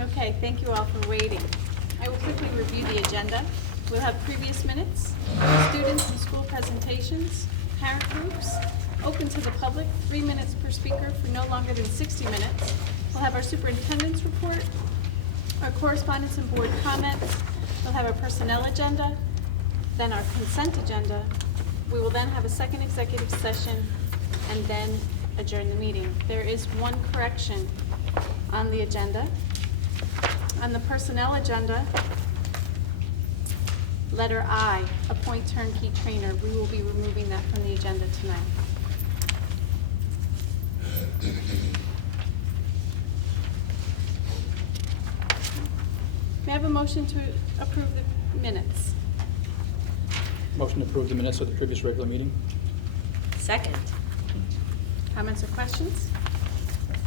Okay, thank you all for waiting. I will quickly review the agenda. We'll have previous minutes, students and school presentations, parent groups, open to the public, 3 minutes per speaker for no longer than 60 minutes. We'll have our superintendent's report, our correspondence and board comments. We'll have our personnel agenda, then our consent agenda. We will then have a second executive session and then adjourn the meeting. There is one correction on the agenda. On the personnel agenda, letter I, appoint turnkey trainer. We will be removing that from the agenda tonight. May I have a motion to approve the minutes? Motion to approve the minutes of the previous regular meeting. Second. Comments or questions?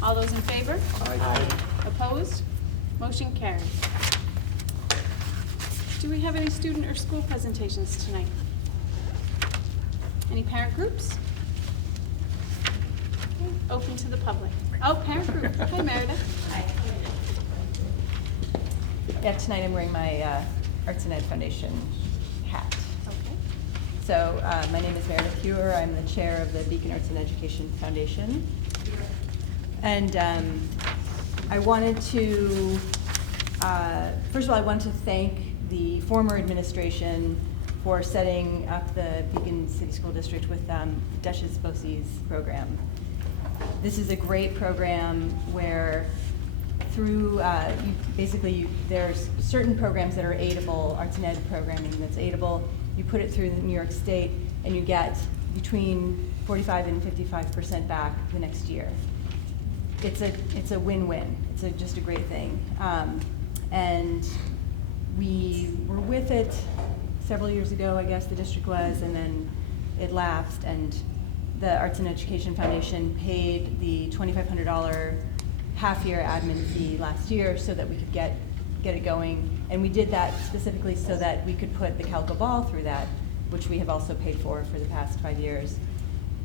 All those in favor? Aye. Opposed? Motion carried. Do we have any student or school presentations tonight? Any parent groups? Okay, open to the public. Oh, parent group. Hi, Meredith. Hi. Yeah, tonight I'm wearing my Arts and Ed Foundation hat. Okay. So my name is Meredith Hewer. I'm the chair of the Beacon Arts and Education Foundation. And I wanted to, first of all, I want to thank the former administration for setting up the Beacon City School District with Duchess BOCES program. This is a great program where through, there's certain programs that are aidable, arts and ed programming that's aidable. You put it through New York State and you get between 45 and 55% back the next year. It's a win-win. It's just a great thing. And we were with it several years ago, I guess the district was, and then it lapsed, and the Arts and Education Foundation paid the $2,500 half-year admin fee last year so that we could get it going. And we did that specifically so that we could put the Calco Ball through that, which we have also paid for the past 5 years,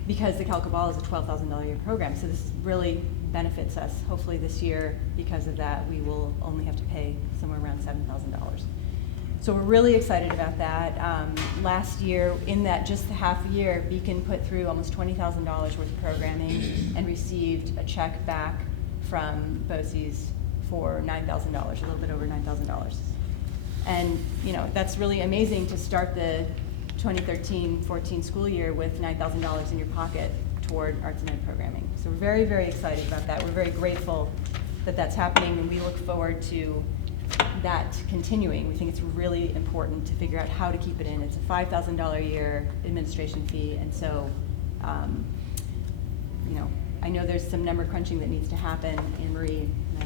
because the Calco Ball is a $12,000 a year program. So this really benefits us. Hopefully this year, because of that, we will only have to pay somewhere around $7,000. So we're really excited about that. Last year, in that just the half year, Beacon put through almost $20,000 worth of programming and received a check back from BOCES for $9,000, a little bit over $9,000. And that's really amazing to start the 2013-14 school year with $9,000 in your pocket toward arts and ed programming. So we're very, very excited about that. We're very grateful that that's happening, and we look forward to that continuing. We think it's really important to figure out how to keep it in. It's a $5,000 a year administration fee, and so I know there's some number crunching that needs to happen. Anne Marie and I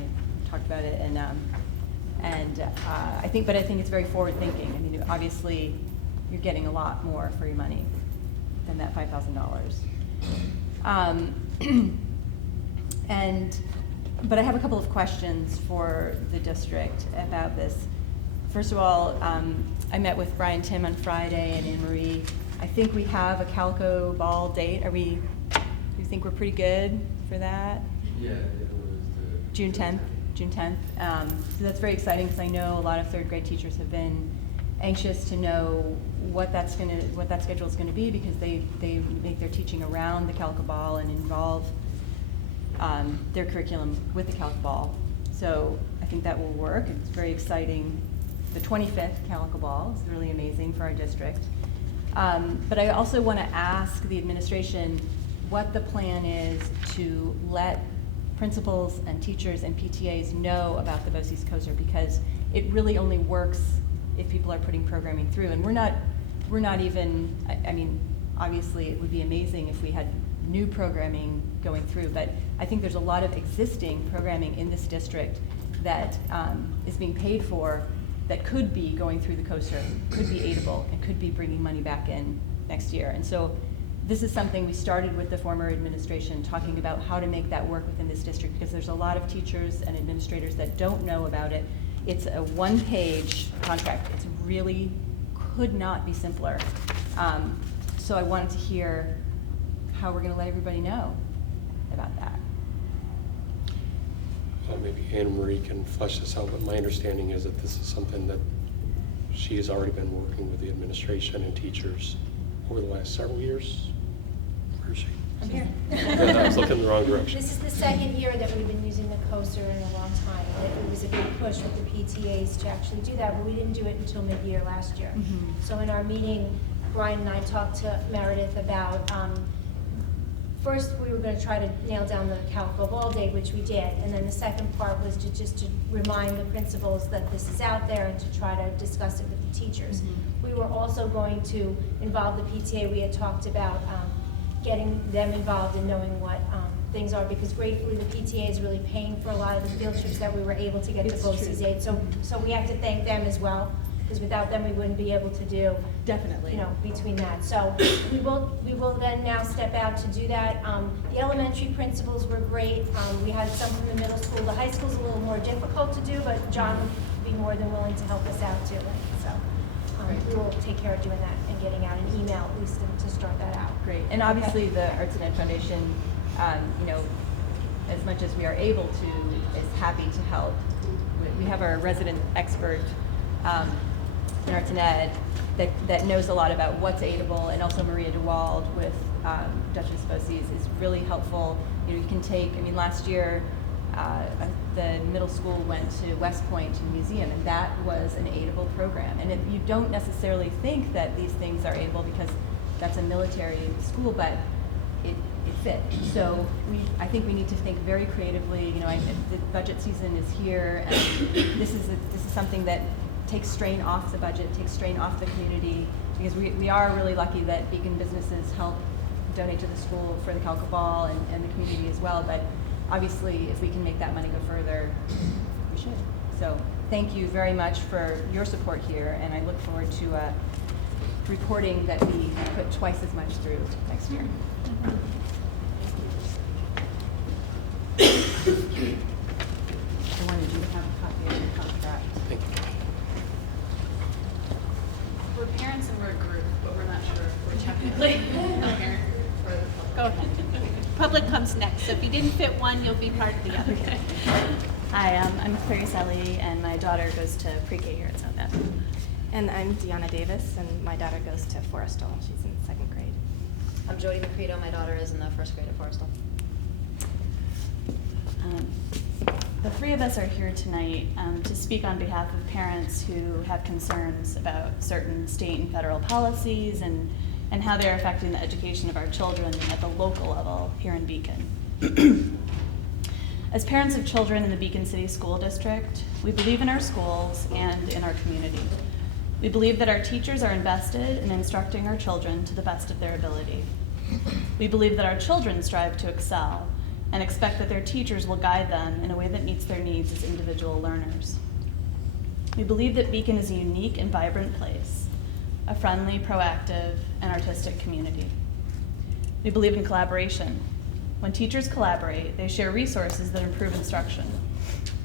talked about it, and I think it's very forward thinking. I mean, obviously, you're getting a lot more for your money than that $5,000. But I have a couple of questions for the district about this. First of all, I met with Brian Tim on Friday and Anne Marie. I think we have a Calco Ball date. Do you think we're pretty good for that? Yeah, it was June 10th. June 10th. So that's very exciting, because I know a lot of third grade teachers have been anxious to know what that schedule is going to be, because they make their teaching around the Calco Ball and involve their curriculum with the Calco Ball. So I think that will work. It's very exciting. The 25th Calco Ball is really amazing for our district. But I also want to ask the administration what the plan is to let principals and teachers and PTAs know about the BOCES COSER, because it really only works if people are putting programming through. And we're not even, I mean, obviously it would be amazing if we had new programming going through, but I think there's a lot of existing programming in this district that is being paid for that could be going through the COSER, could be aidable, and could be bringing money back in next year. And so this is something we started with the former administration, talking about how to make that work within this district, because there's a lot of teachers and administrators that don't know about it. It's a one-page contract. It's really could not be simpler. So I wanted to hear how we're going to let everybody know about that. maybe Anne Marie can flesh this out, but my understanding is that this is something that she has already been working with the administration and teachers over the last several years. Where is she? I'm here. I was looking in the wrong direction. This is the second year that we've been using the coaster in a long time. It was a big push with the PTAs to actually do that, but we didn't do it until mid-year last year. So in our meeting, Brian and I talked to Meredith about, first we were going to try to nail down the Calico Ball Day, which we did, and then the second part was to just to remind the principals that this is out there and to try to discuss it with the teachers. We were also going to involve the PTA. We had talked about getting them involved in knowing what things are, because gratefully the PTA is really paying for a lot of the field trips that we were able to get the BOCES aid. So we have to thank them as well, because without them we wouldn't be able to do, Definitely. you know, between that. So we will then now step out to do that. The elementary principals were great. We had some from the middle school. The high school's a little more difficult to do, but John would be more than willing to help us out too. So we will take care of doing that and getting out an email at least to start that out. Great, and obviously the Arts and Ed Foundation, you know, as much as we are able to, is happy to help. We have our resident expert in Arts and Ed that knows a lot about what's aidable, and also Maria DeWald with Duchess BOCES is really helpful. You know, you can take, I mean, last year the middle school went to West Point to the museum, and that was an aidable program. And you don't necessarily think that these things are aidable because that's a military school, but it fit. So I think we need to think very creatively. You know, the budget season is here, and this is something that takes strain off the budget, takes strain off the community, because we are really lucky that Beacon businesses help donate to the school for the Calico Ball and the community as well. But obviously, if we can make that money go further, we should. So thank you very much for your support here, and I look forward to reporting that we put twice as much through next year. I wanted you to have a copy of the contract. Thank you. We're parents and we're a group, but we're not sure if we're technically a parent or the public. Go ahead. Public comes next, so if you didn't fit one, you'll be part of the other. Hi, I'm Clarice Ellie, and my daughter goes to pre-K here at South Ed. And I'm Deanna Davis, and my daughter goes to Forrestal. She's in 2nd grade. I'm Jody McCredo. My daughter is in the 1st grade at Forrestal. The three of us are here tonight to speak on behalf of parents who have concerns about certain state and federal policies and how they're affecting the education of our children at the local level here in Beacon. As parents of children in the Beacon City School District, we believe in our schools and in our community. We believe that our teachers are invested in instructing our children to the best of their ability. We believe that our children strive to excel and expect that their teachers will guide them in a way that meets their needs as individual learners. We believe that Beacon is a unique and vibrant place, a friendly, proactive, and artistic community. We believe in collaboration. When teachers collaborate, they share resources that improve instruction.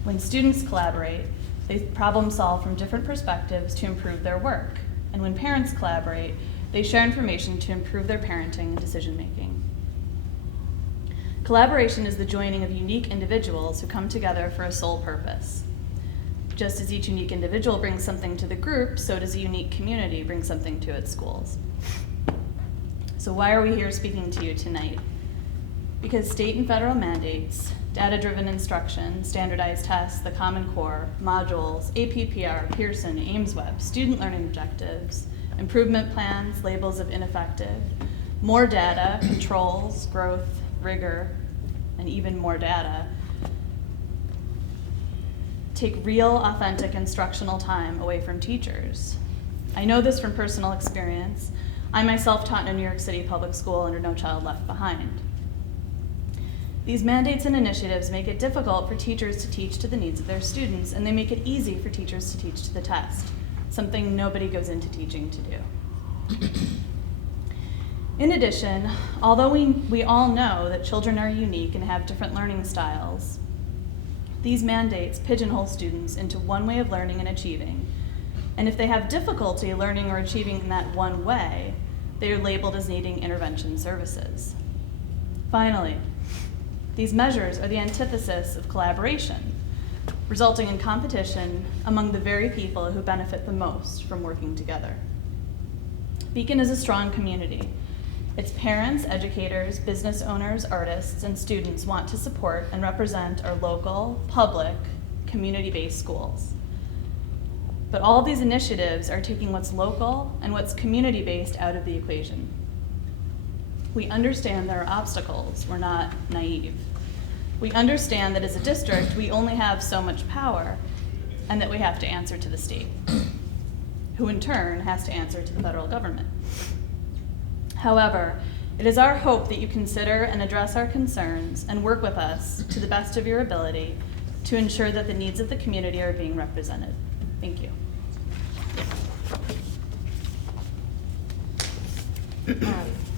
When students collaborate, they problem solve from different perspectives to improve their work. And when parents collaborate, they share information to improve their parenting and decision making. Collaboration is the joining of unique individuals who come together for a sole purpose. Just as each unique individual brings something to the group, so does a unique community bring something to its schools. So why are we here speaking to you tonight? Because state and federal mandates, data-driven instruction, standardized tests, the Common Core, modules, APPR, Pearson, AIMSweb, student learning objectives, improvement plans, labels of ineffective, more data, controls, growth, rigor, and even more data, take real, authentic instructional time away from teachers. I know this from personal experience. I myself taught in a New York City public school under No Child Left Behind. These mandates and initiatives make it difficult for teachers to teach to the needs of their students, and they make it easy for teachers to teach to the test, something nobody goes into teaching to do. In addition, although we all know that children are unique and have different learning styles, these mandates pigeonhole students into one way of learning and achieving, and if they have difficulty learning or achieving in that one way, they are labeled as needing intervention services. Finally, these measures are the antithesis of collaboration. resulting in competition among the very people who benefit the most from working together. Beacon is a strong community. Its parents, educators, business owners, artists, and students want to support and represent our local, public, community-based schools. But all of these initiatives are taking what's local and what's community-based out of the equation. We understand there are obstacles. We're not naive. We understand that as a district, we only have so much power and that we have to answer to the state, who in turn has to answer to the federal government. However, it is our hope that you consider and address our concerns and work with us to the best of your ability to ensure that the needs of the community are being represented. Thank you.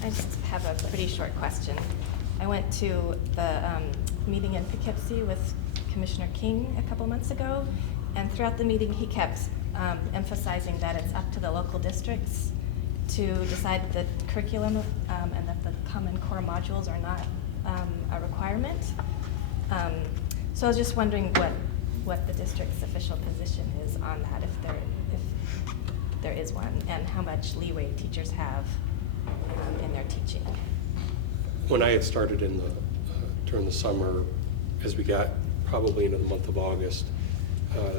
I just have a pretty short question. I went to the meeting in Poughkeepsie with Commissioner King a couple months ago, and throughout the meeting he kept emphasizing that it's up to the local districts to decide the curriculum and that the Common Core modules are not a requirement. So I was just wondering what the district's official position is on that, if there is one, and how much leeway teachers have in their teaching. When I had started during the summer, as we got probably into the month of August,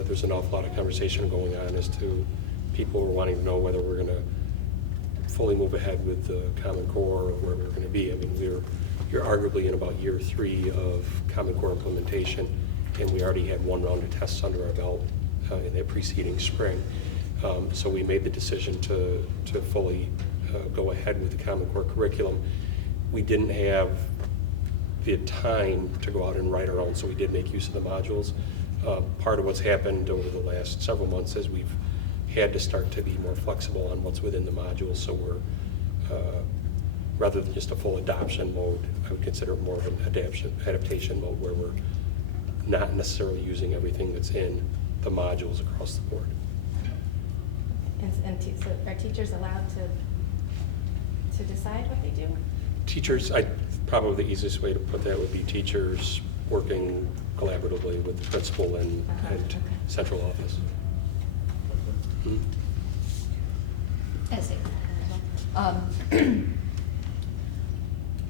there's an awful lot of conversation going on as to people were wanting to know whether we're going to fully move ahead with the Common Core or where we were going to be. I mean, you're arguably in about year 3 of Common Core implementation, and we already had one round of tests under our belt in the preceding spring. So we made the decision to fully go ahead with the Common Core curriculum. We didn't have the time to go out and write our own, so we did make use of the modules. Part of what's happened over the last several months is we've had to start to be more flexible on what's within the modules, so we're, rather than just a full adoption mode, I would consider it more of an adaptation mode where we're not necessarily using everything that's in the modules across the board. So are teachers allowed to decide what they do? Teachers, probably the easiest way to put that would be teachers working collaboratively with the principal and Okay. central office.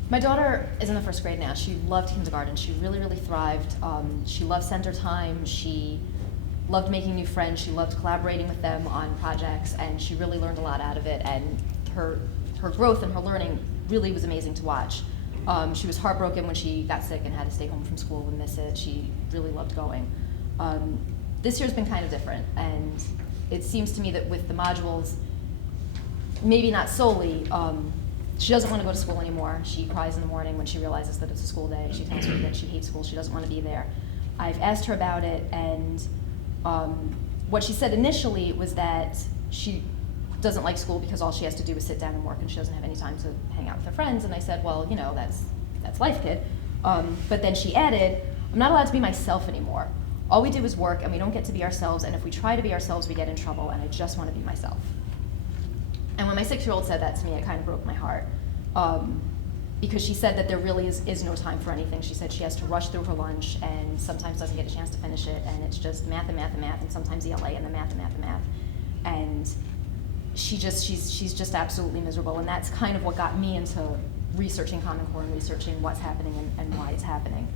My daughter is in the first grade now. She loved kindergarten. She really, really thrived. She loved center time. She loved making new friends. She loved collaborating with them on projects, and she really learned a lot out of it. And her growth and her learning really was amazing to watch. She was heartbroken when she got sick and had to stay home from school and miss it. She really loved going. This year's been kind of different, and it seems to me that with the modules, maybe not solely, she doesn't want to go to school anymore. She cries in the morning when she realizes that it's a school day. She tells me that she hates school. She doesn't want to be there. I've asked her about it, and what she said initially was that she doesn't like school because all she has to do is sit down and work, and she doesn't have any time to hang out with her friends. And I said, well, you know, that's life, kid. But then she added, I'm not allowed to be myself anymore. All we do is work, and we don't get to be ourselves, and if we try to be ourselves, we get in trouble, and I just want to be myself. And when my 6-year-old said that to me, it kind of broke my heart, because she said that there really is no time for anything. She said she has to rush through her lunch and sometimes doesn't get a chance to finish it, and it's just math and math and math, and sometimes ELA and then math and math and math. And she's just absolutely miserable, and that's kind of what got me into researching Common Core and researching what's happening and why it's happening.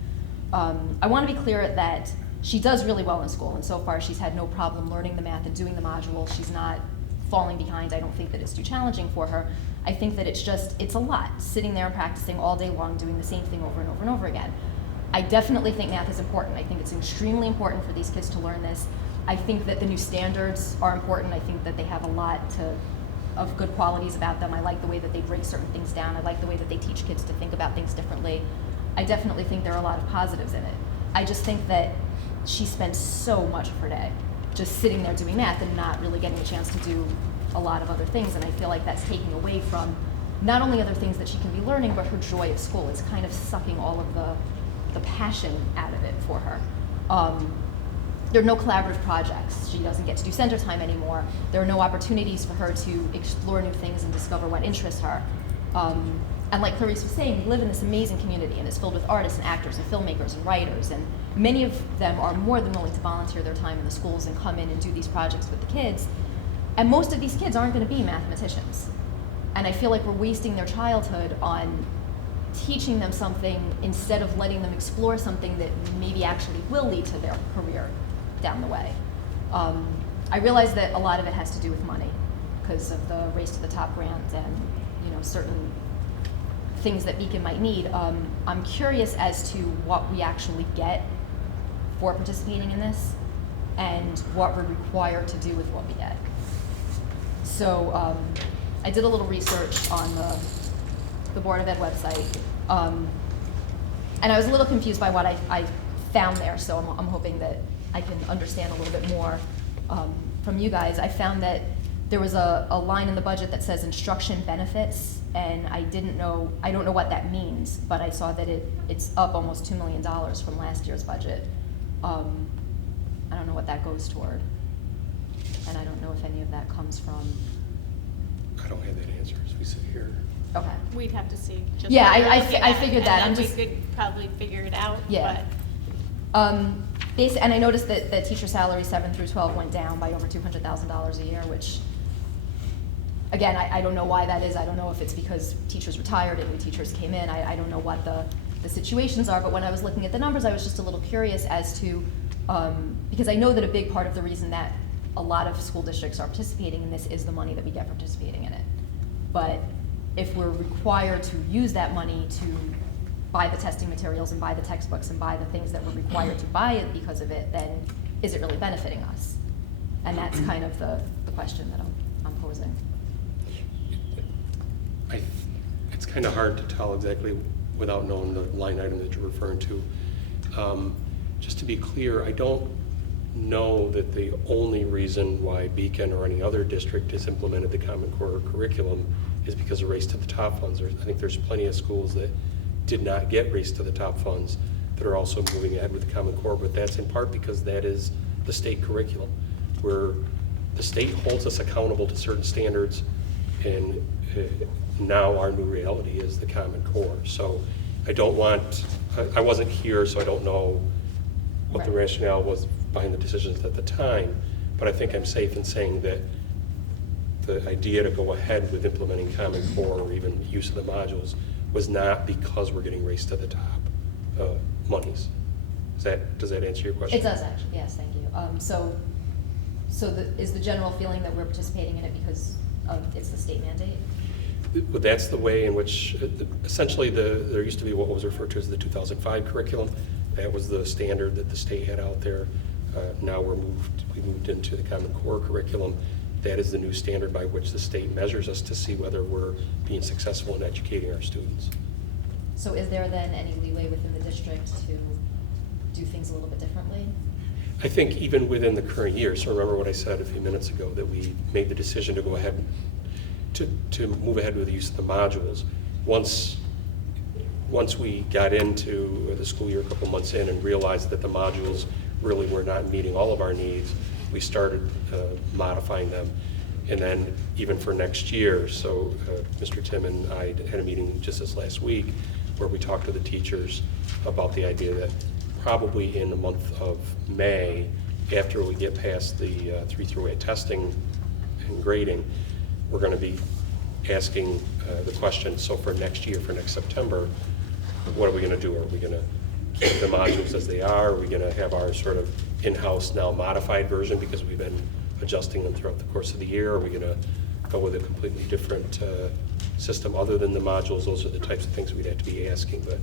I want to be clear that she does really well in school, and so far she's had no problem learning the math and doing the module. She's not falling behind. I don't think that it's too challenging for her. I think that it's a lot, sitting there and practicing all day long, doing the same thing over and over and over again. I definitely think math is important. I think it's extremely important for these kids to learn this. I think that the new standards are important. I think that they have a lot of good qualities about them. I like the way that they break certain things down. I like the way that they teach kids to think about things differently. I definitely think there are a lot of positives in it. I just think that she spends so much of her day just sitting there doing math and not really getting a chance to do a lot of other things, and I feel like that's taking away from not only other things that she can be learning, but her joy of school. It's kind of sucking all of the passion out of it for her. There are no collaborative projects. She doesn't get to do center time anymore. There are no opportunities for her to explore new things and discover what interests her. And like Clarice was saying, we live in this amazing community, and it's filled with artists and actors and filmmakers and writers, and many of them are more than willing to volunteer their time in the schools and come in and do these projects with the kids. And most of these kids aren't going to be mathematicians. And I feel like we're wasting their childhood on teaching them something instead of letting them explore something that maybe actually will lead to their career down the way. I realize that a lot of it has to do with money because of the Race to the Top grant and certain things that Beacon might need. I'm curious as to what we actually get for participating in this and what we're required to do with what we get. So I did a little research on the Board of Ed website, and I was a little confused by what I found there, so I'm hoping that I can understand a little bit more from you guys. I found that there was a line in the budget that says instruction benefits, and I don't know what that means, but I saw that it's up almost $2 million from last year's budget. I don't know what that goes toward, and I don't know if any of that comes from. I don't have that answer as we sit here. Okay. We'd have to see. just Yeah, what we're I looking I at, figured that. I'm and then just we could probably figure it out. Yeah. But And I noticed that the teacher salary 7 through 12 went down by over $200,000 a year, which, again, I don't know why that is. I don't know if it's because teachers retired and new teachers came in. I don't know what the situations are, but when I was looking at the numbers, I was just a little curious as to, because I know that a big part of the reason that a lot of school districts are participating in this is the money that we get for participating in it. But if we're required to use that money to buy the testing materials and buy the textbooks and buy the things that we're required to buy it because of it, then is it really benefiting us? And that's kind of the question that I'm posing. It's kind of hard to tell exactly without knowing the line item that you're referring to. Just to be clear, I don't know that the only reason why Beacon or any other district has implemented the Common Core curriculum is because of Race to the Top funds. I think there's plenty of schools that did not get Race to the Top funds that are also moving ahead with the Common Core, but that's in part because that is the state curriculum, where the state holds us accountable to certain standards, and now our new reality is the Common Core. So I wasn't here, so I don't know what the Right. rationale was behind the decisions at the time, but I think I'm safe in saying that the idea to go ahead with implementing Common Core or even use of the modules was not because we're getting Race to the Top monies. Does that answer your question? It does actually, yes, thank you. Is the general feeling that we're participating in it because it's the state mandate? Well, that's the way in which, essentially, there used to be what was referred to as the 2005 curriculum. That was the standard that the state had out there. Now we moved into the Common Core curriculum. That is the new standard by which the state measures us to see whether we're being successful in educating our students. So is there then any leeway within the district to do things a little bit differently? I think even within the current year, so remember what I said a few minutes ago, that we made the decision to go ahead, to move ahead with the use of the modules. Once we got into the school year a couple months in and realized that the modules really were not meeting all of our needs, we started modifying them. And then even for next year, so Mr. Tim and I had a meeting just this last week where we talked to the teachers about the idea that probably in the month of May, after we get past the 3 through 8 testing and grading, we're going to be asking the question, so for next year, for next September, what are we going to do? Are we going to keep the modules as they are? Are we going to have our sort of in-house now modified version because we've been adjusting them throughout the course of the year? Are we going to go with a completely different system other than the modules? Those are the types of things we'd have to be asking, but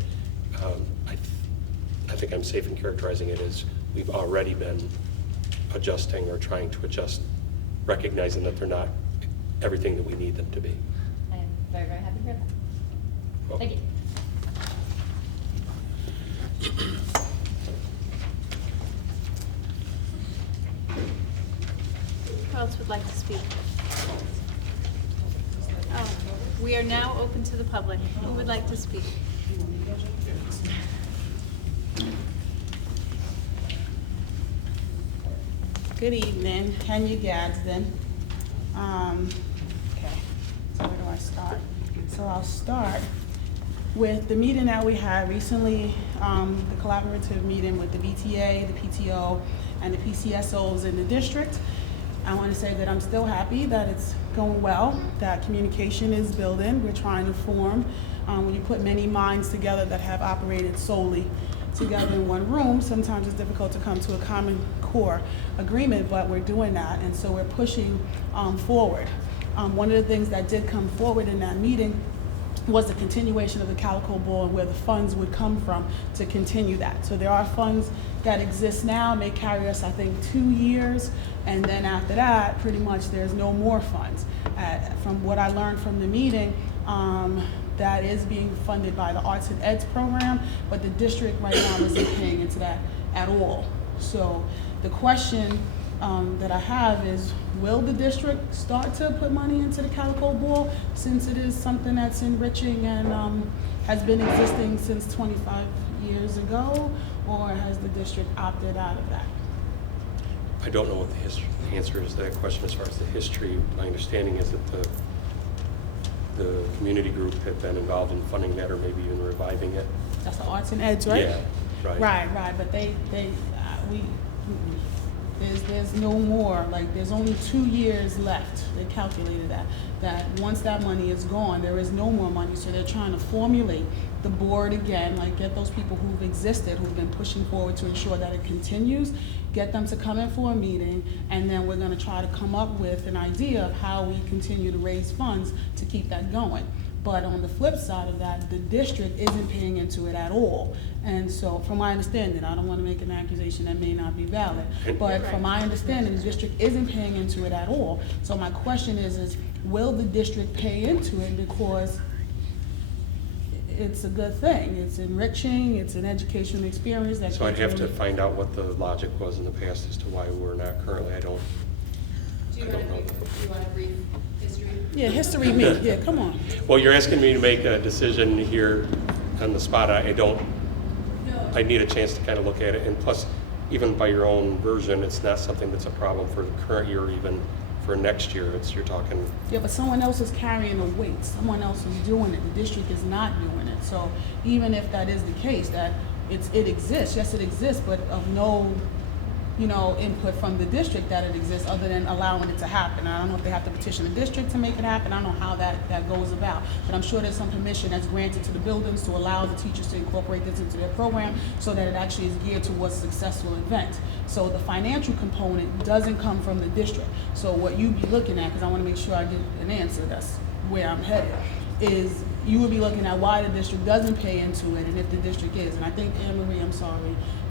I think I'm safe in characterizing it as we've already been adjusting or trying to adjust, recognizing that they're not everything that we need them to be. I am very, very happy to hear that. Well, Thank you. who else would like to speak? Oh, we are now open to the public. Who would like to speak? Good evening, Kenya Gadsden. Okay, so where do I start? So I'll start with the meeting that we had recently, the collaborative meeting with the BTA, the PTO, and the PCSOs in the district. I want to say that I'm still happy that it's going well, that communication is building. We're trying to form, when you put many minds together that have operated solely together in one room, sometimes it's difficult to come to a common core agreement, but we're doing that, and so we're pushing forward. One of the things that did come forward in that meeting was the continuation of the Calico Bowl and where the funds would come from to continue that. So there are funds that exist now, may carry us, I think, 2 years, and then after that, pretty much there's no more funds. From what I learned from the meeting, that is being funded by the Arts and Eds program, but the district right now isn't paying into that at all. So the question that I have is, will the district start to put money into the Calico Bowl, since it is something that's enriching and has been existing since 25 years ago, or has the district opted out of that? I don't know what the answer is to that question as far as the history. My understanding is that the community group had been involved in funding that, or maybe even reviving it. That's the Arts and Eds, right? Yeah, right. Right, but there's no more, like, there's only 2 years left. They calculated that once that money is gone, there is no more money. So they're trying to formulate the board again, like get those people who've existed, who've been pushing forward to ensure that it continues, get them to come in for a meeting, and then we're gonna try to come up with an idea of how we continue to raise funds to keep that going. But on the flip side of that, the district isn't paying into it at all. And so from my understanding, I don't want to make an accusation that may not be valid, but from my understanding, the district isn't paying into it at all. So my question is will the district pay into it, because it's a good thing, it's enriching, it's an educational experience that. So I'd have to find out what the logic was in the past as to why we're not currently. I don't know. Do you want a brief history? Yeah, history me, yeah, come on. Well, you're asking me to make a decision here on the spot. I need a chance to kind of look at it, and plus, even by your own version, it's not something that's a problem for the current year, or even for next year. You're talking. Yeah, but someone else is carrying the weight, someone else is doing it, the district is not doing it. So even if that is the case, that it exists, yes it exists, but of no, input from the district that it exists, other than allowing it to happen. I don't know if they have to petition the district to make it happen. I don't know how that goes about, but I'm sure there's some permission that's granted to the buildings to allow the teachers to incorporate this into their program so that it actually is geared towards a successful event. So the financial component doesn't come from the district. So what you'd be looking at, because I want to make sure I get an answer, that's where I'm headed, is you would be looking at why the district doesn't pay into it, and if the district is. And I think Anne Marie,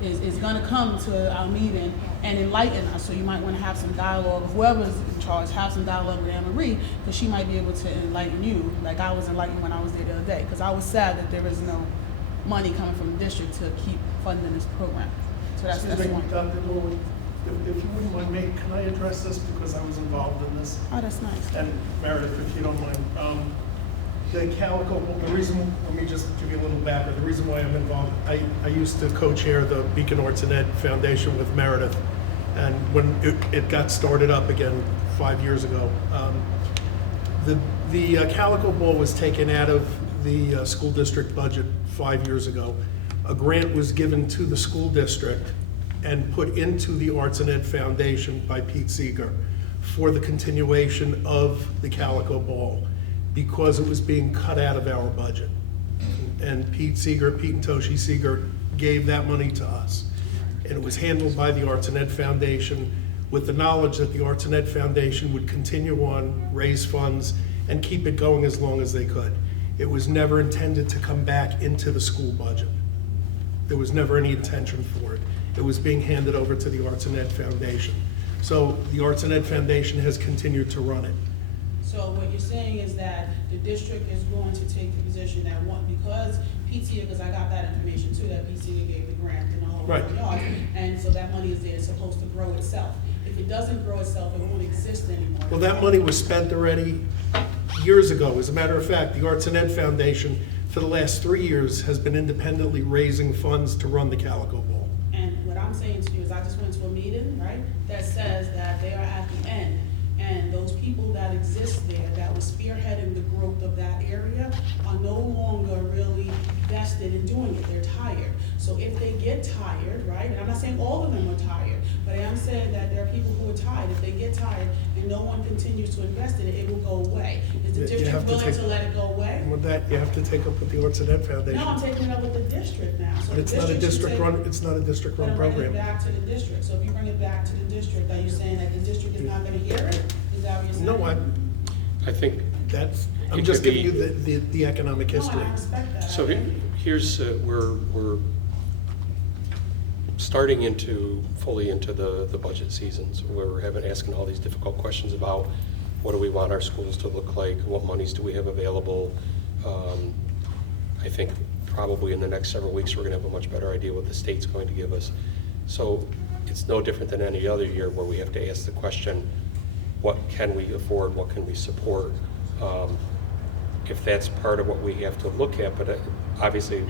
is going to come to our meeting and enlighten us. So you might want to have some dialogue, whoever's in charge, have some dialogue with Anne Marie, because she might be able to enlighten you, like I was enlightened when I was there the other day, because I was sad that there is no money coming from the district to keep funding this program. So that's one. Dr. Dolan, if you wouldn't mind me, can I address this, because I was involved in this? Oh, that's nice. And Meredith, if you don't mind. The Calico, the reason, let me just give you a little background. The reason why I'm involved, I used to co-chair the Beacon Arts and Ed Foundation with Meredith. And when it got started up again 5 years ago, the Calico Bowl was taken out of the school district budget 5 years ago. A grant was given to the school district and put into the Arts and Ed Foundation by Pete Seeger for the continuation of the Calico Bowl, because it was being cut out of our budget. And Pete and Toshi Seeger gave that money to us. And it was handled by the Arts and Ed Foundation with the knowledge that the Arts and Ed Foundation would continue on, raise funds, and keep it going as long as they could. It was never intended to come back into the school budget. There was never any intention for it. It was being handed over to the Arts and Ed Foundation. So the Arts and Ed Foundation has continued to run it. So what you're saying is that the district is going to take the position that because PTA, because I got that information too, that PTA gave the grant and the whole Right. yard, and so that money is there, it's supposed to grow itself. If it doesn't grow itself, it won't exist anymore. Well, that money was spent already years ago. As a matter of fact, the Arts and Ed Foundation for the last 3 years has been independently raising funds to run the Calico Bowl. And what I'm saying to you is I just went to a meeting, right, that says that they are at the end. And And those people that exist there, that was spearheading the growth of that area, are no longer really vested in doing it. They're tired. So if they get tired, right, and I'm not saying all of them are tired, but I am saying that there are people who are tired. If they get tired and no one continues to invest in it, it will go away. Is the You district have to willing take- to let it go away? And with that, you have to take up with the Arts and Ed Foundation. No, I'm taking it up with the district now. So But the it's not a should district take- run, it's not a district run But bring it program. back to the district. So if you bring it back to the district, are you saying that the district is not gonna hear it? Is that what you're saying? No, I think, I'm It just could giving be- you the economic No, history. I respect that. so here's, we're starting fully into the budget seasons, where we're asking all these difficult questions about what do we want our schools to look like, what monies do we have available. I think probably in the next several weeks, we're gonna have a much better idea what the state's going to give us. So it's no different than any other year where we have to ask the question, what can we afford, what can we support? If that's part of what we have to look at, but obviously,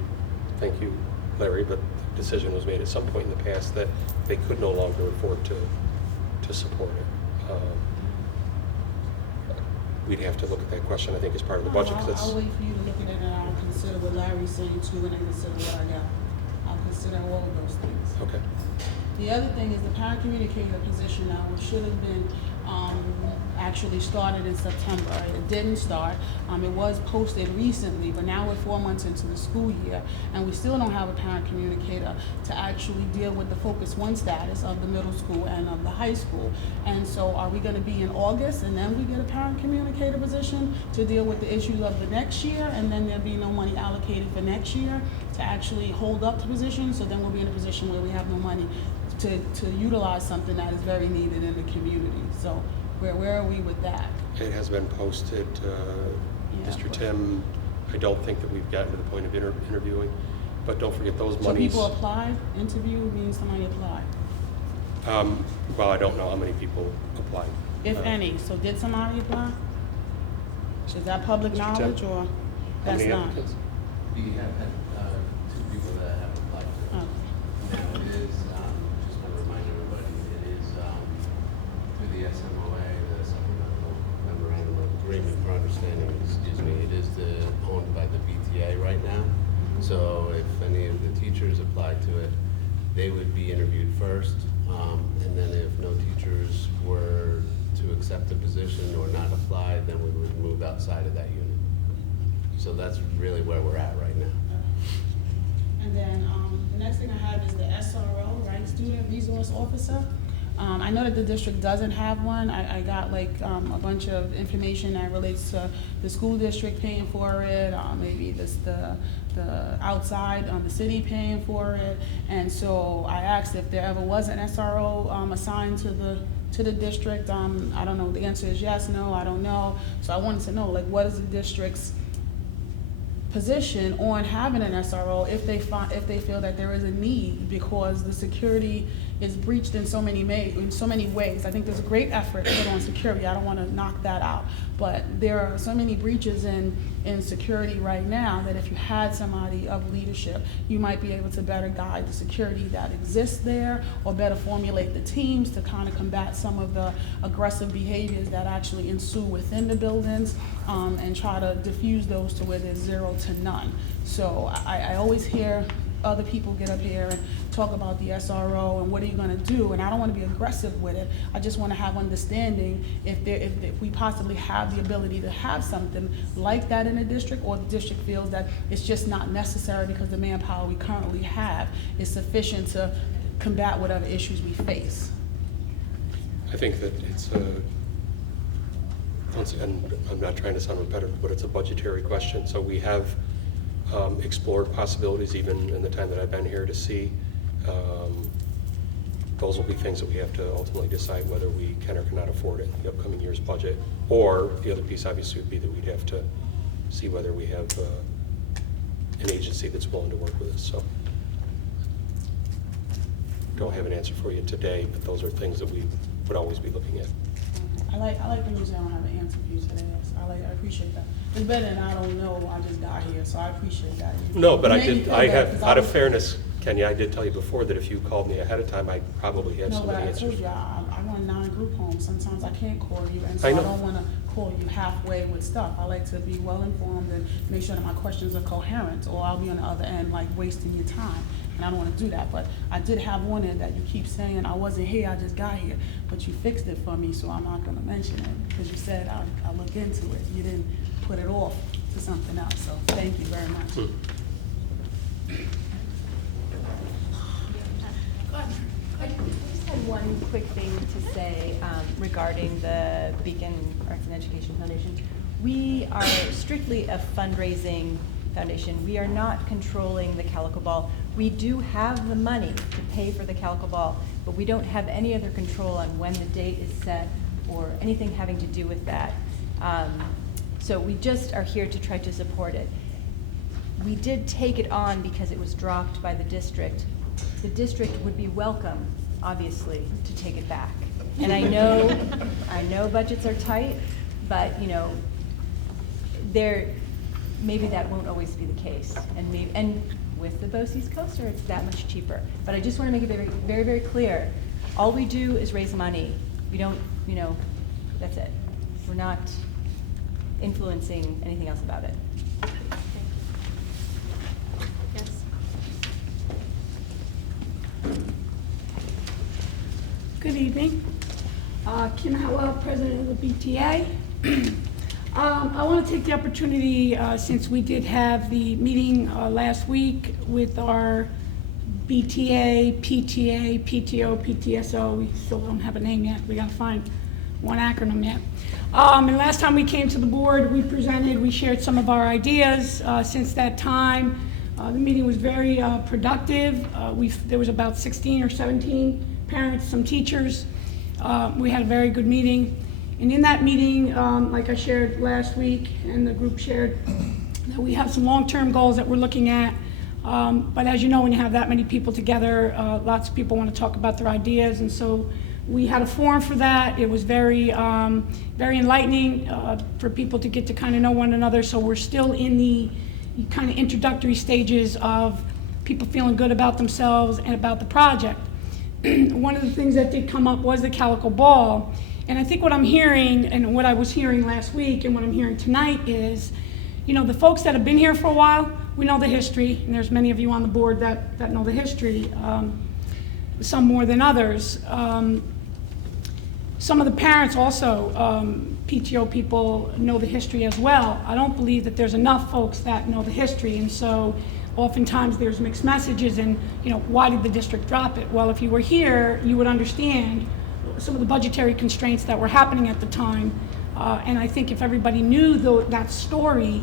thank you, Larry, but the decision was made at some point in the past that they could no longer afford to support it. We'd have to look at that question, I think, as part of the budget, because I'll wait for you to look at it and I'll consider what Larry's saying too, and then consider what I got. I'll consider all of those things. okay. The other thing is the parent communicator position now, which should have been, actually started in September. It didn't start. It was posted recently, but now we're 4 months into the school year, and we still don't have a parent communicator to actually deal with the Focus One status of the middle school and of the high school. And so are we gonna be in August, and then we get a parent communicator position to deal with the issues of the next year, and then there'll be no money allocated for next year to actually hold up the position, so then we'll be in a position where we have no money to utilize something that is very needed in the community. So where are we with that? It has been posted, Yeah. Mr. Tim, I don't think that we've gotten to the point of interviewing, but don't forget those So monies. people applied, interview means somebody applied, Well, I don't know how many people applied. if any. So did somebody apply? Is that public Mr. Tim? knowledge or How that's many not? applicants? We have had two people that have applied to it. Oh. Now it is, just want to remind everybody, it is through the SMOA, the Supplemental Memorandum of Agreement for Understanding, excuse me, it is owned by the BTA right now. So if any of the teachers applied to it, they would be interviewed first. And then if no teachers were to accept the position or not apply, then we would move outside of that unit. So that's really where we're at right now. And then, the next thing I have is the SRO, right, Student Resource Officer. I know that the district doesn't have one. I got like, a bunch of information that relates to the school district paying for it, maybe the outside, the city paying for it. And so I asked if there ever was an SRO, assigned to the district. I don't know, the answer is yes, no, I don't know. So I wanted to know, like, what is the district's position on having an SRO if they feel that there is a need, because the security is breached in so many ways. I think there's a great effort put on security. I don't want to knock that out, but there are so many breaches in security right now that if you had somebody of leadership, you might be able to better guide the security that exists there, or better formulate the teams to kind of combat some of the aggressive behaviors that actually ensue within the buildings, and try to diffuse those to where there's 0 to none. So I always hear other people get up here and talk about the SRO and what are you gonna do, and I don't wanna be aggressive with it. I just wanna have understanding if we possibly have the ability to have something like that in the district, or the district feels that it's just not necessary because the manpower we currently have is sufficient to combat whatever issues we face. I think that it's once again, I'm not trying to sound repetitive, but it's a budgetary question. So we have explored possibilities even in the time that I've been here to see. Those will be things that we have to ultimately decide whether we can or cannot afford it in the upcoming year's budget. Or the other piece obviously would be that we'd have to see whether we have an agency that's willing to work with us. So don't have an answer for you today, but those are things that we would always be looking at. I like the news. I don't have an answer for you today. I appreciate that. It's better than I don't know. I just got here, so I appreciate that. No, but You I made me did, feel I better, have, 'cause out of was- fairness, Kenya, I did tell you before that if you called me ahead of time, I'd probably have No, some of but the I told answers. you, I run 9 group homes. Sometimes sometimes I can't call you, and so I I know. don't want to call you halfway with stuff. I like to be well informed and make sure that my questions are coherent, or I'll be on the other end like wasting your time. And I don't want to do that, but I did have one in that you keep saying, I wasn't here, I just got here, but you fixed it for me, so I'm not going to mention it, because you said I'll look into it. You didn't put it off to something else, so thank you very much. I just had one quick thing to say regarding the Beacon Arts and Education Foundation. We are strictly a fundraising foundation. We are not controlling the Calico Ball. We do have the money to pay for the Calico Ball, but we don't have any other control on when the date is set or anything having to do with that. So we just are here to try to support it. We did take it on because it was dropped by the district. The district would be welcome, obviously, to take it back. And I know budgets are tight, but maybe that won't always be the case. And with the BOCES coaster, it's that much cheaper. But I just want to make it very, very, very clear. All we do is raise money. We don't, that's it. We're not influencing anything else about it. Yes. Good evening. Kim Howell, President of the BTA. I want to take the opportunity, since we did have the meeting last week with our BTA, PTA, PTO, PTSO. We still don't have a name yet. We got to find one acronym yet. And last time we came to the board, we shared some of our ideas. Since that time, the meeting was very productive. There was about 16 or 17 parents, some teachers. We had a very good meeting. And in that meeting, like I shared last week, and the group shared, that we have some long-term goals that we're looking at. But as you know, when you have that many people together, lots of people want to talk about their ideas. And so we had a forum for that. It was very, very enlightening for people to get to kind of know one another. So we're still in the kind of introductory stages of people feeling good about themselves and about the project. One of the things that did come up was the Calico Ball. And I think what I'm hearing, and what I was hearing last week, and what I'm hearing tonight is, the folks that have been here for a while, we know the history, and there's many of you on the board that know the history, some more than others. Some of the parents also, PTO people, know the history as well. I don't believe that there's enough folks that know the history, and so oftentimes there's mixed messages, and why did the district drop it? Well, if you were here, you would understand some of the budgetary constraints that were happening at the time. And I think if everybody knew that story,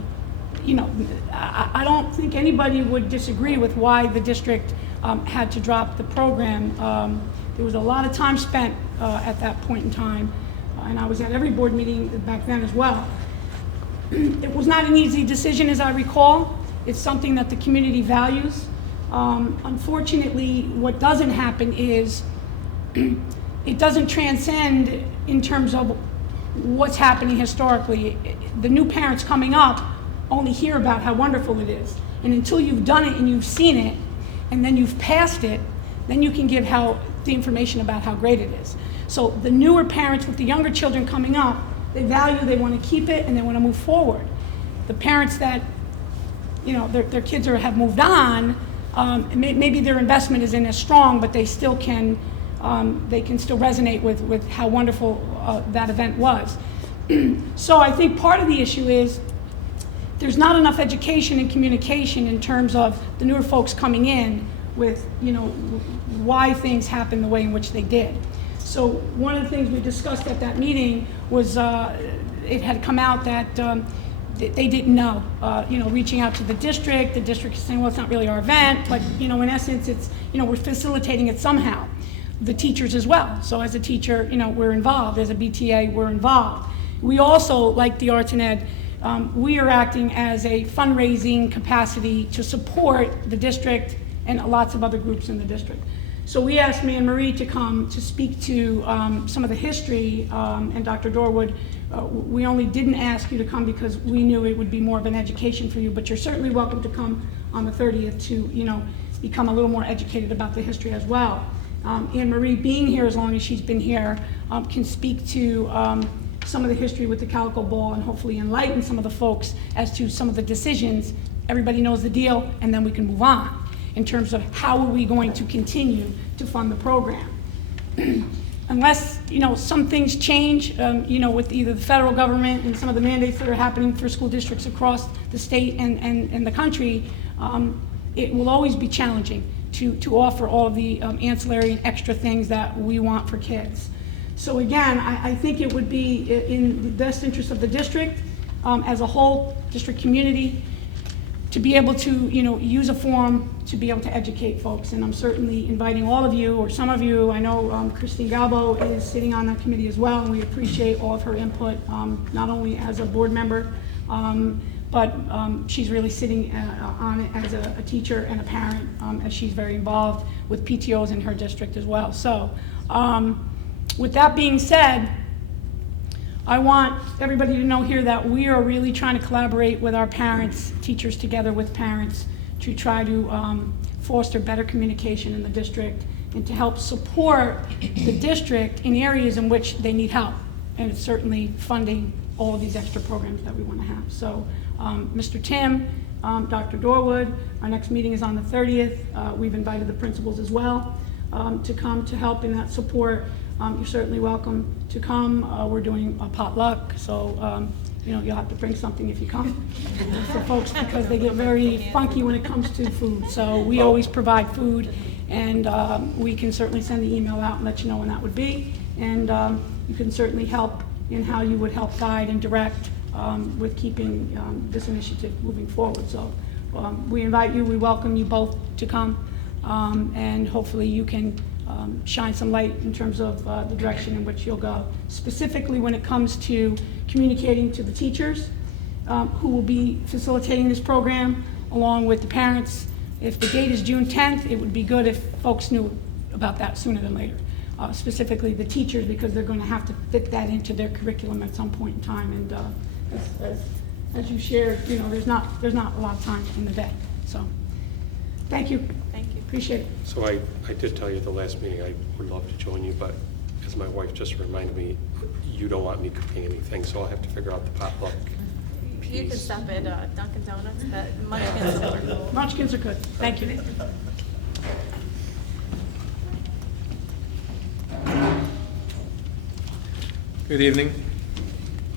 I don't think anybody would disagree with why the district had to drop the program. There was a lot of time spent at that point in time, and I was at every board meeting back then as well. It was not an easy decision, as I recall. It's something that the community values. Unfortunately, what doesn't happen is it doesn't transcend in terms of what's happening historically. The new parents coming up only hear about how wonderful it is. And until you've done it and you've seen it, and then you've passed it, then you can give the information about how great it is. So the newer parents with the younger children coming up, they value, they want to keep it, and they want to move forward. The parents that, their kids have moved on, maybe their investment isn't as strong, but they still can, they can still resonate with how wonderful that event was. So I think part of the issue is there's not enough education and communication in terms of the newer folks coming in with, why things happened the way in which they did. So one of the things we discussed at that meeting was it had come out that they didn't know, reaching out to the district is saying, well, it's not really our event, but, in essence, it's, we're facilitating it somehow. The teachers as well. So as a teacher, we're involved. As a BTA, we're involved. We also, like the Arts and Ed, we are acting as a fundraising capacity to support the district and lots of other groups in the district. So we asked Anne Marie to come to speak to some of the history, and Dr. Dorwood, we only didn't ask you to come because we knew it would be more of an education for you, but you're certainly welcome to come on the 30th to, become a little more educated about the history as well. Anne Marie being here as long as she's been here, can speak to some of the history with the Calico Ball and hopefully enlighten some of the folks as to some of the decisions. Everybody knows the deal, and then we can move on in terms of how are we going to continue to fund the program. Unless, some things change, with either the federal government and some of the mandates that are happening for school districts across the state and the country, it will always be challenging to offer all of the ancillary and extra things that we want for kids. So again, I think it would be in the best interest of the district as a whole, district community, to be able to, use a forum to be able to educate folks. And I'm certainly inviting all of you, or some of you. I know Christine Galbo is sitting on that committee as well, and we appreciate all of her input, not only as a board member, but she's really sitting on it as a teacher and a parent, as she's very involved with PTOs in her district as well. So with that being said, I want everybody to know here that we are really trying to collaborate with our parents, teachers together with parents, to try to foster better communication in the district and to help support the district in areas in which they need help. And it's certainly funding all of these extra programs that we want to have. So Mr. Tim, Dr. Dorwood, our next meeting is on the 30th. We've invited the principals as well to come to help in that support. You're certainly welcome to come. We're doing a potluck, so you'll have to bring something if you come for folks, because they get very funky when it comes to food. So we always provide food, and we can certainly send the email out and let you know when that would be. And you can certainly help in how you would help guide and direct with keeping this initiative moving forward. So we invite you, we welcome you both to come, and hopefully you can shine some light in terms of the direction in which you'll go. Specifically when it comes to communicating to the teachers who will be facilitating this program, along with the parents. If the date is June 10th, it would be good if folks knew about that sooner than later. Specifically the teachers, because they're going to have to fit that into their curriculum at some point in time. And as you shared, there's not a lot of time in the day. So thank you. Thank you. Appreciate it. So I did tell you at the last meeting I would love to join you, but as my wife just reminded me, you don't want me cooking anything, so I'll have to figure out the potluck piece. You can stop at Dunkin' Donuts. The munchkins are cool. Munchkins are good. Thank you. Good evening.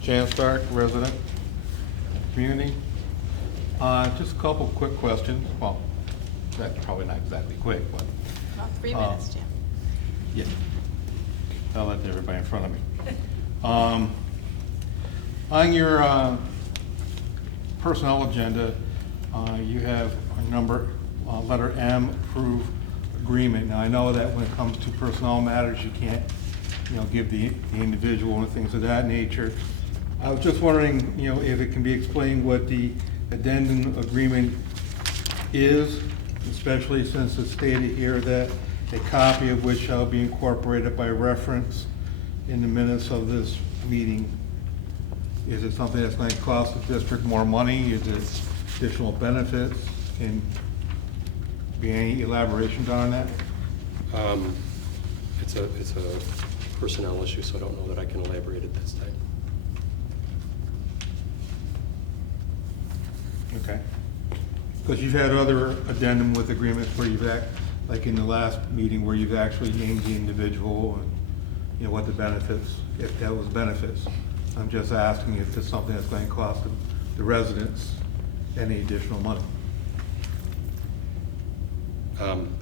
Jan Stark, resident, community. Just a couple quick questions. Well, that's probably not exactly quick, but. About 3 minutes, Jim. Yeah. I'll let everybody in front of me. On your personnel agenda, you have a number, letter M, approve agreement. Now, I know that when it comes to personnel matters, you can't, give the individual and things of that nature. I was just wondering, if it can be explained what the addendum agreement is, especially since it's stated here that a copy of which shall be incorporated by reference in the minutes of this meeting. Is it something that's going to cost the district more money? Is it additional benefits? Can be any elaboration done on that? It's a personnel issue, so I don't know that I can elaborate at this time. Okay. Because you've had other addendum with agreements where you've like in the last meeting where you've actually named the individual and what the benefits, if that was benefits. I'm just asking if it's something that's going to cost the residents any additional money. I'm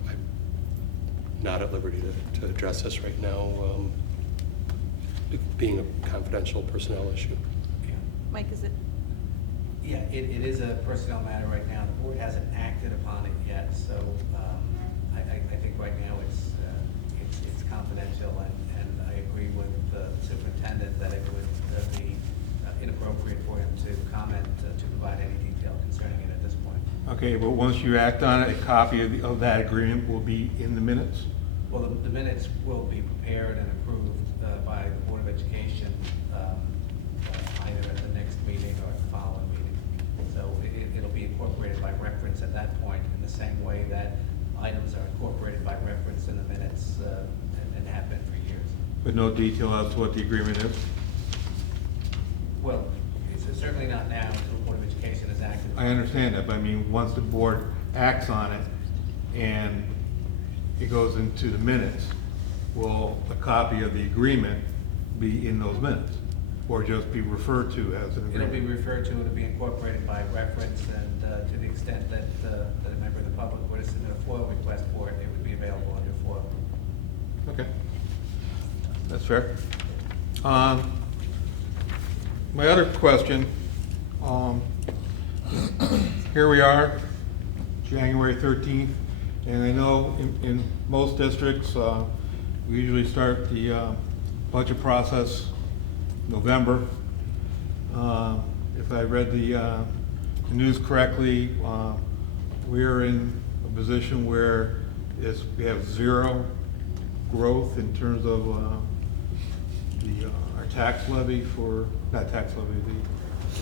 not at liberty to address this right now, being a confidential personnel issue. Mike, is it? Yeah, it is a personnel matter right now. The board hasn't acted upon it yet, so I think right now it's confidential, and I agree with the superintendent that it would be inappropriate for him to comment to provide any detail concerning it at this point. Okay, but once you act on it, a copy of that agreement will be in the minutes? Well, the minutes will be prepared and approved by the Board of Education either at the next meeting or at the following meeting. So it'll be incorporated by reference at that point in the same way that items are incorporated by reference in the minutes and have been for years. With no detail as to what the agreement is? Well, it's certainly not now until the Board of Education is active. I understand that, but I mean, once the board acts on it and it goes into the minutes, will a copy of the agreement be in those minutes? Or just be referred to as an It'll agreement? be referred to, it'll be incorporated by reference, and to the extent that a member of the public were to submit a FOIL request for it, it would be available under FOIL. Okay. That's fair. My other question, here we are, January 13th, and I know in most districts, we usually start the budget process November. If I read the news correctly, we're in a position where we have zero growth in terms of our tax levy for, not tax levy, the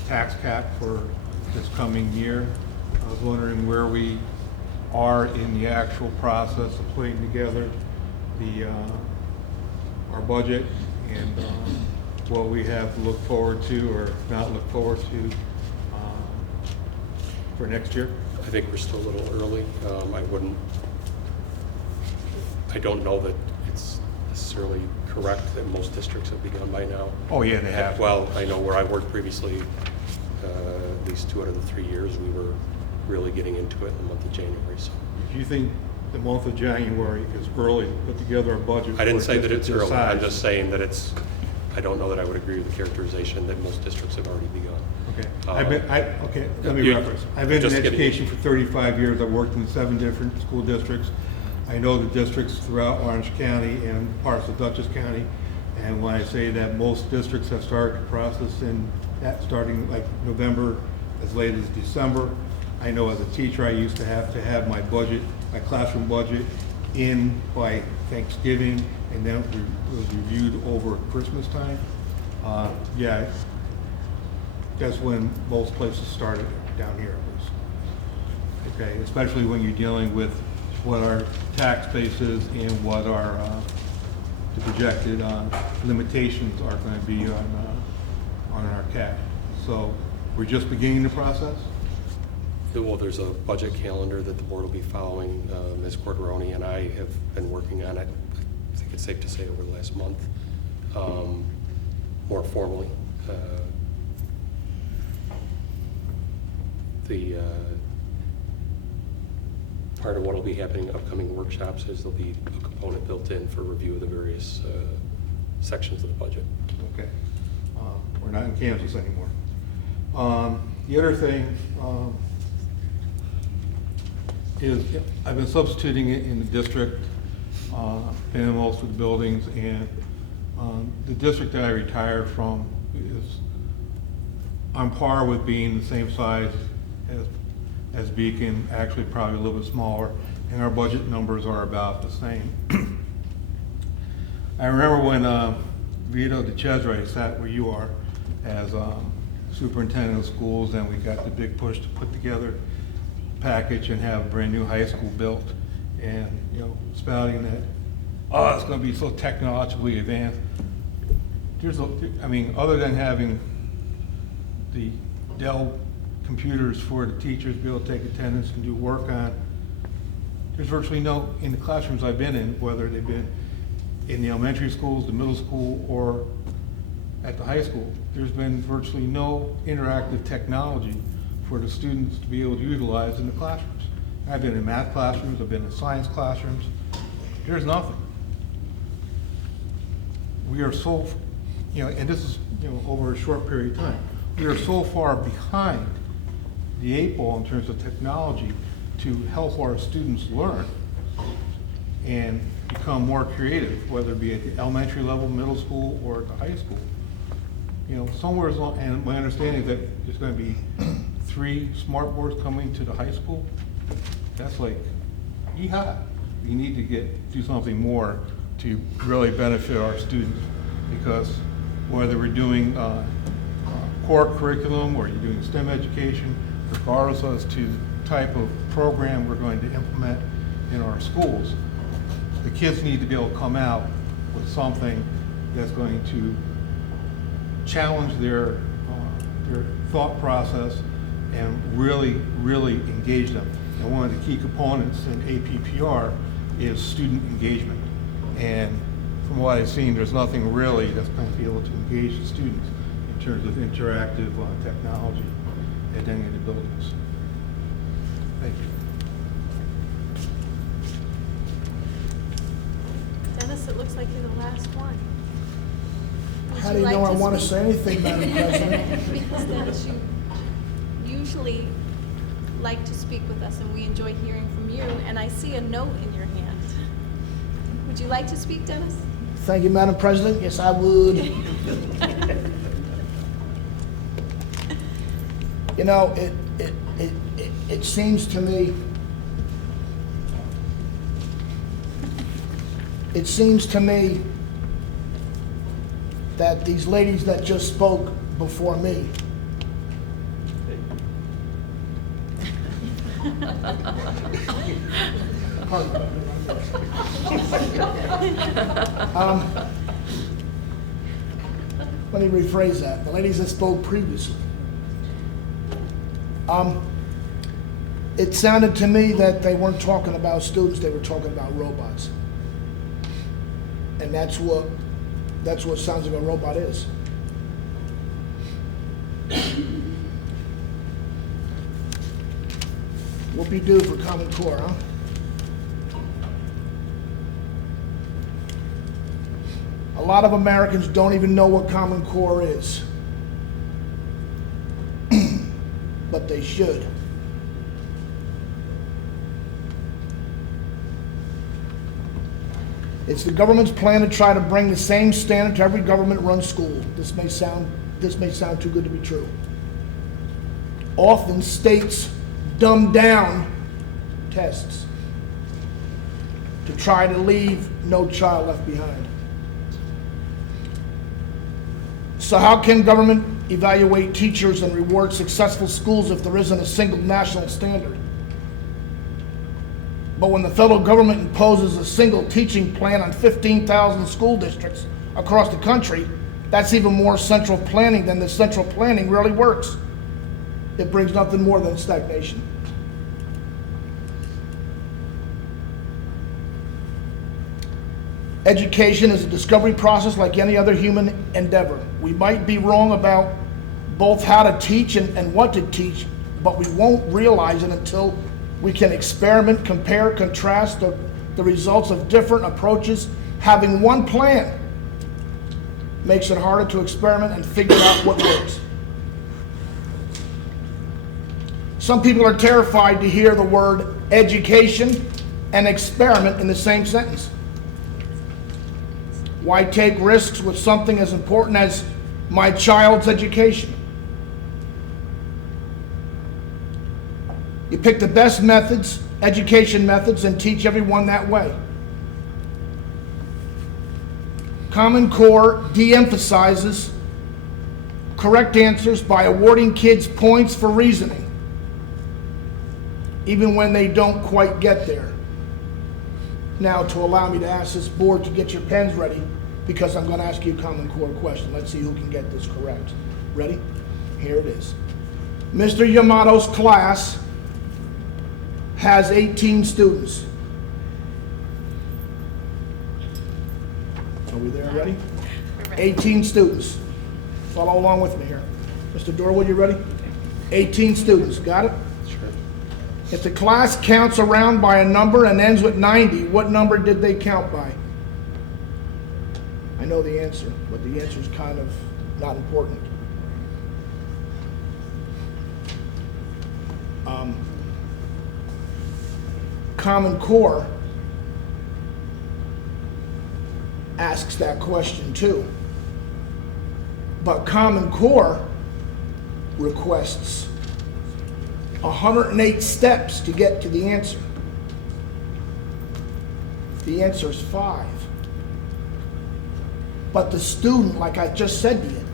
tax cap for this coming year. I was wondering where we are in the actual process of putting together our budget and what we have to look forward to or not look forward to for next year. I think we're still a little early. I don't know that it's necessarily correct that most districts have begun by now. Oh, yeah, they have. Well, I know where I worked previously, at least 2 out of the 3 years, we were really getting into it in the month of January. So If you think the month of January is early to put together a budget. I didn't for a say that it's district this early. I'm size. just saying that I don't know that I would agree with the characterization that most districts have already begun. Okay. Uh, Let me you- reference. I've been in just kidding. education for 35 years. I've worked in 7 different school districts. I know the districts throughout Orange County and parts of Dutchess County. And when I say that most districts have started the process starting like November, as late as December, I know as a teacher, I used to have my budget, my classroom budget in by Thanksgiving, and then it was reviewed over Christmas time. Yeah, that's when most places started down here at least. Okay, especially when you're dealing with what our tax base is and what our the projected limitations are going to be on our cap. So we're just beginning the process. Well, there's a budget calendar that the board will be following. Ms. Corderoni and I have been working on it, I think it's safe to say, over the last month, more formally. The part of what will be happening in upcoming workshops is there'll be a component built in for review of the various sections of the budget. Okay. We're not in Kansas anymore. The other thing is I've been substituting it in the district, been in most of the buildings, and the district that I retired from is on par with being the same size as Beacon, actually probably a little bit smaller, and our budget numbers are about the same. I remember when Vito DeCesare sat where you are as superintendent of schools, and we got the big push to put together a package and have a brand new high school built, and spouting that, oh, it's going to be so technologically advanced. I mean, other than having the Dell computers for the teachers to be able to take attendance and do work on, there's virtually no, in the classrooms I've been in, whether they've been in the elementary schools, the middle school, or at the high school, there's been virtually no interactive technology for the students to be able to utilize in the classrooms. I've been in math classrooms, I've been in science classrooms, there's nothing. We are so, and this is, over a short period of time, we are so far behind the 8 ball in terms of technology to help our students learn and become more creative, whether it be at the elementary level, middle school, or at the high school. Somewhere along, and my understanding is that there's going to be 3 smart boards coming to the high school. That's like, yeehaw. We need to do something more to really benefit our students, because whether we're doing core curriculum or you're doing STEM education, regardless as to the type of program we're going to implement in our schools, the kids need to be able to come out with something that's going to challenge their thought process and really, really engage them. And one of the key components in APPR is student engagement. And from what I've seen, there's nothing really that's going to be able to engage the students in terms of interactive technology at any of the buildings. Thank you. Dennis, it looks like you're the last one. Would How do you know like I want to speak? say anything, Madam President? Because Dennis, you usually like to speak with us, and we enjoy hearing from you, and I see a note in your hand. Would you like to speak, Dennis? Thank you, Madam President. Yes, I would. You know, it seems to me, that these ladies that just spoke before me let me rephrase that. The ladies that spoke previously. It sounded to me that they weren't talking about students, they were talking about robots. And that's what sounds like a robot is. Whoop-de-doo for Common Core, huh? A lot of Americans don't even know what Common Core is. But they should. It's the government's plan to try to bring the same standard to every government-run school. This may sound too good to be true. Often states dumb down tests to try to leave no child left behind. So how can government evaluate teachers and reward successful schools if there isn't a single national standard? But when the federal government imposes a single teaching plan on 15,000 school districts across the country, that's even more central planning than the central planning really works. It brings nothing more than stagnation. Education is a discovery process like any other human endeavor. We might be wrong about both how to teach and what to teach, but we won't realize it until we can experiment, compare, contrast the results of different approaches. Having one plan makes it harder to experiment and figure out what works. Some people are terrified to hear the word education and experiment in the same sentence. Why take risks with something as important as my child's education? You pick the best methods, education methods, and teach everyone that way. Common Core de-emphasizes correct answers by awarding kids points for reasoning, even when they don't quite get there. Now, to allow me to ask this board to get your pens ready, because I'm going to ask you a Common Core question. Let's see who can get this correct. Ready? Here it is. Mr. Yamato's class has 18 students. Are we there? Ready? 18 students. Follow along with me here. Mr. Dorwood, you ready? 18 students. Got it? Sure. If the class counts around by a number and ends with 90, what number did they count by? I know the answer, but the answer is kind of not important. Common Core asks that question too. But Common Core requests 108 steps to get to the answer. The answer is 5. But the student, like I just said to you,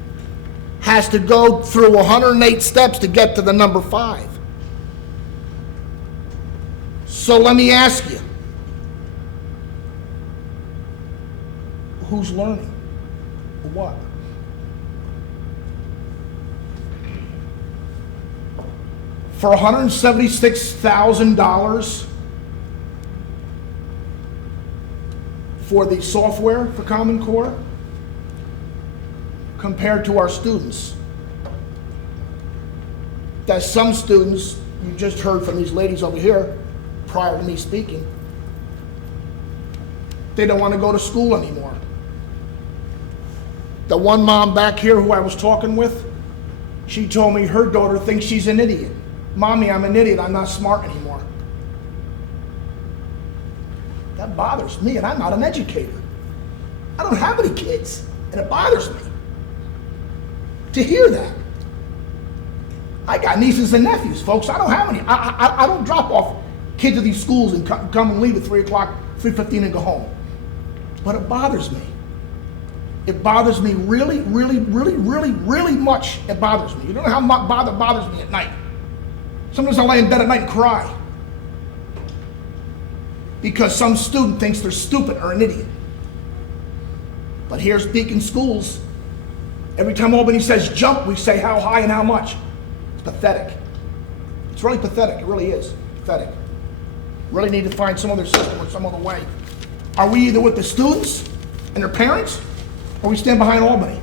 has to go through 108 steps to get to the number 5. So let me ask you, who's learning? For what? For $176,000 for the software for Common Core compared to our students. That some students, you just heard from these ladies over here prior to me speaking, they don't want to go to school anymore. The one mom back here who I was talking with, she told me her daughter thinks she's an idiot. Mommy, I'm an idiot, I'm not smart anymore. That bothers me, and I'm not an educator. I don't have any kids, and it bothers me to hear that. I got nieces and nephews, folks. I don't have any. I don't drop off kids at these schools and come and leave at 3 o'clock, 3:15 and go home. But it bothers me. It bothers me really, really, really, really, really much. It bothers me. You don't know how much bothers me at night. Sometimes I lay in bed at night and cry because some student thinks they're stupid or an idiot. But here's Beacon Schools. Every time Albany says jump, we say how high and how much. It's pathetic. It's really pathetic. It really is pathetic. Really need to find some other system or some other way. Are we either with the students and their parents, or we stand behind Albany?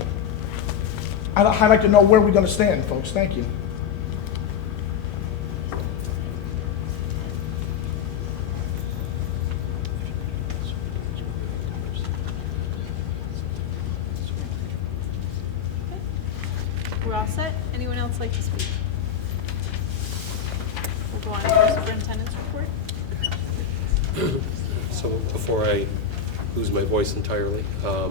I'd like to know where we're going to stand, folks. Thank you. We're all set. Anyone else like to speak? We'll go on to our superintendent's report. So before I lose my voice entirely, I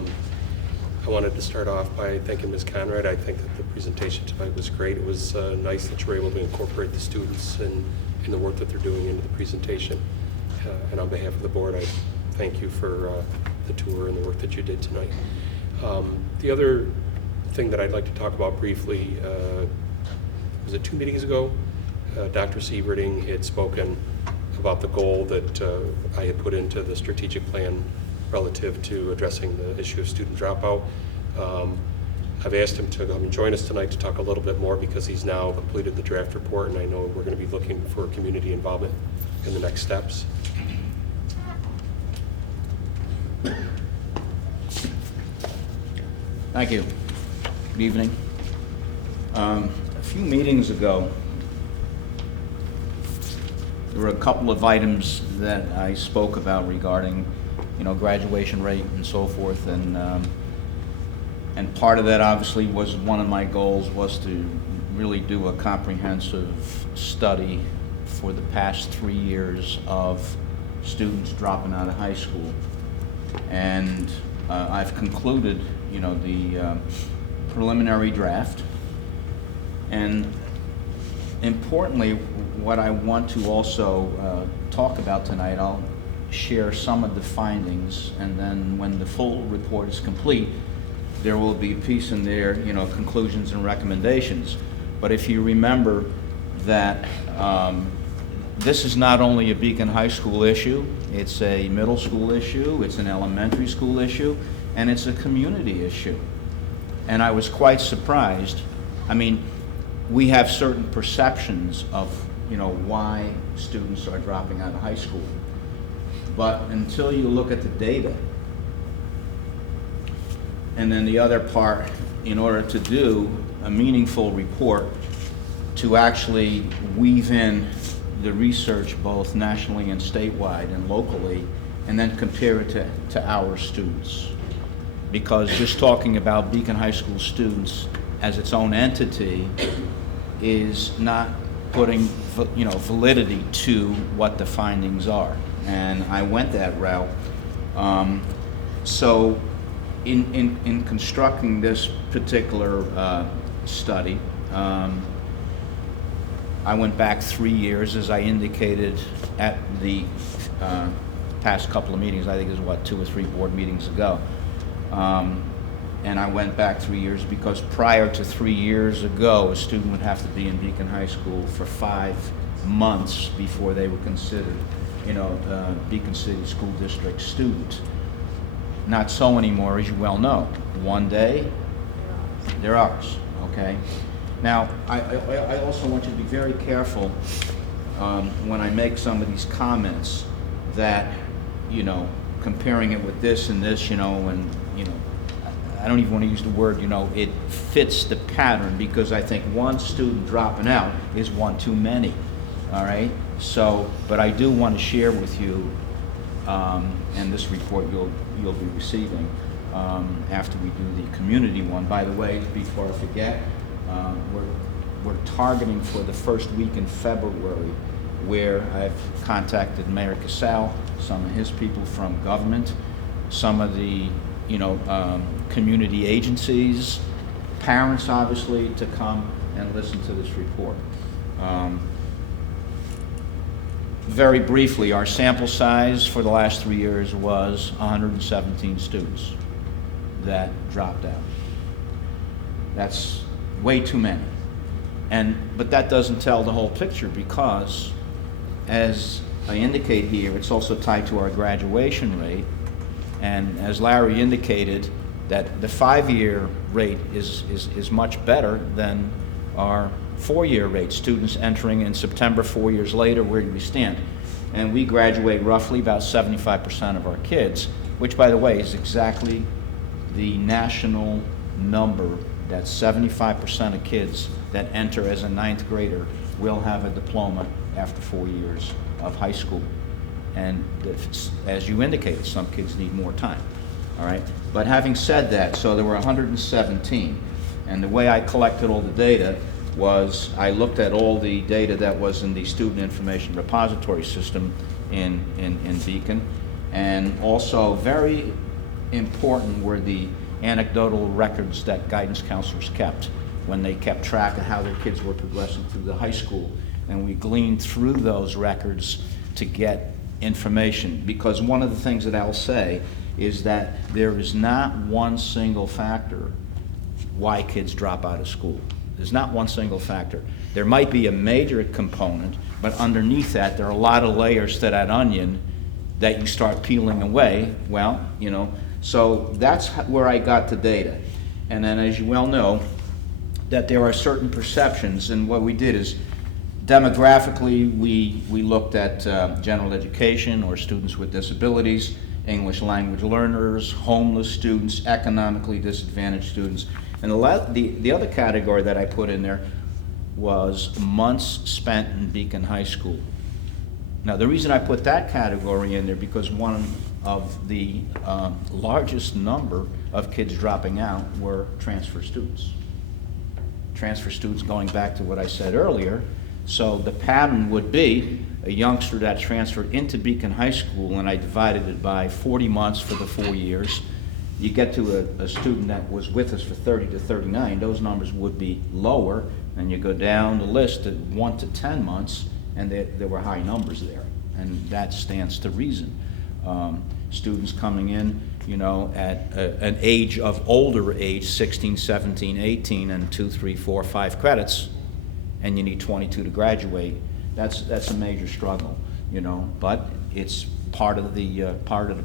wanted to start off by thanking Ms. Conrad. I think that the presentation tonight was great. It was nice that you were able to incorporate the students and the work that they're doing into the presentation. And on behalf of the board, I thank you for the tour and the work that you did tonight. The other thing that I'd like to talk about briefly, was it 2 meetings ago? Dr. Sieverding had spoken about the goal that I had put into the strategic plan relative to addressing the issue of student dropout. I've asked him to come and join us tonight to talk a little bit more because he's now completed the draft report, and I know we're going to be looking for community involvement in the next steps. Thank you. Good evening. A few meetings ago, there were a couple of items that I spoke about regarding, graduation rate and so forth, and part of that obviously was one of my goals was to really do a comprehensive study for the past 3 years of students dropping out of high school, and I've concluded, the preliminary draft, and importantly, what I want to also talk about tonight, I'll share some of the findings, and then when the full report is complete, there will be a piece in there, conclusions and recommendations. But if you remember that this is not only a Beacon High School issue, it's a middle school issue, it's an elementary school issue, and it's a community issue. And I was quite surprised. I mean, we have certain perceptions of, why students are dropping out of high school. But until you look at the data, and then the other part, in order to do a meaningful report, to actually weave in the research both nationally and statewide and locally, and then compare it to our students. Because just talking about Beacon High School students as its own entity is not putting validity to what the findings are. And I went that route. So in constructing this particular study, I went back 3 years, as I indicated at the past couple of meetings. I think it was, 2 or 3 board meetings ago. And I went back 3 years because prior to 3 years ago, a student would have to be in Beacon High School for 5 months before they were considered, Beacon City School District student. not so anymore, as you well know. One day, they're ours, okay? Now, I also want you to be very careful when I make some of these comments that, you know, comparing it with this and this, you know, and, you know, I don't even want to use the word, you know, it fits the pattern, because I think one student dropping out is one too many, all right? So, but I do want to share with you, and this report you'll be receiving after we do the community one. By the way, before I forget, we're targeting for the first week in February, where I've contacted Mayor Casal, some of his people from government, some of the, you know, community agencies, parents obviously, to come and listen to this report. Very briefly, our sample size for the last 3 years was 117 students that dropped out. That's way too many. But that doesn't tell the whole picture, because, as I indicate here, it's also tied to our graduation rate. And as Larry indicated, that the 5-year rate is much better than our 4-year rate. Students entering in September 4 years later, where do we stand? And we graduate roughly about 75% of our kids, which, by the way, is exactly the national number, that 75% of kids that enter as a 9th grader will have a diploma after 4 years of high school. And as you indicated, some kids need more time, all right? But having said that, so there were 117, and the way I collected all the data was I looked at all the data that was in the Student Information Repository System in Beacon, and also very important were the anecdotal records that guidance counselors kept when they kept track of how their kids were progressing through the high school. And we gleaned through those records to get information, because one of the things that I'll say is that there is not one single factor why kids drop out of school. There's not one single factor. There might be a major component, but underneath that, there are a lot of layers to that onion that you start peeling away. Well, you know, so that's where I got the data. And then, as you well know, that there are certain perceptions, and what we did is, demographically, we looked at general education or students with disabilities, English language learners, homeless students, economically disadvantaged students. And the other category that I put in there was months spent in Beacon High School. Now, the reason I put that category in there, because one of the largest number of kids dropping out were transfer students. Transfer students, going back to what I said earlier. So the pattern would be a youngster that transferred into Beacon High School, and I divided it by 40 months for the 4 years. You get to a student that was with us for 30 to 39, those numbers would be lower, and you go down the list at 1 to 10 months, and there were high numbers there, and that stands to reason. Students coming in, you know, at an age of older age, 16, 17, 18, and 2, 3, 4, 5 credits, and you need 22 to graduate. That's a major struggle, you know, but it's part of the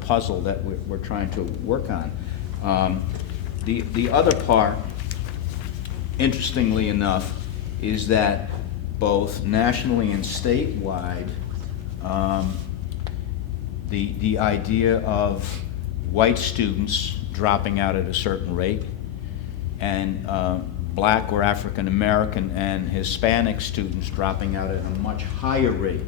puzzle that we're trying to work on. The other part, interestingly enough, is that both nationally and statewide, the idea of white students dropping out at a certain rate, and Black or African American and Hispanic students dropping out at a much higher rate,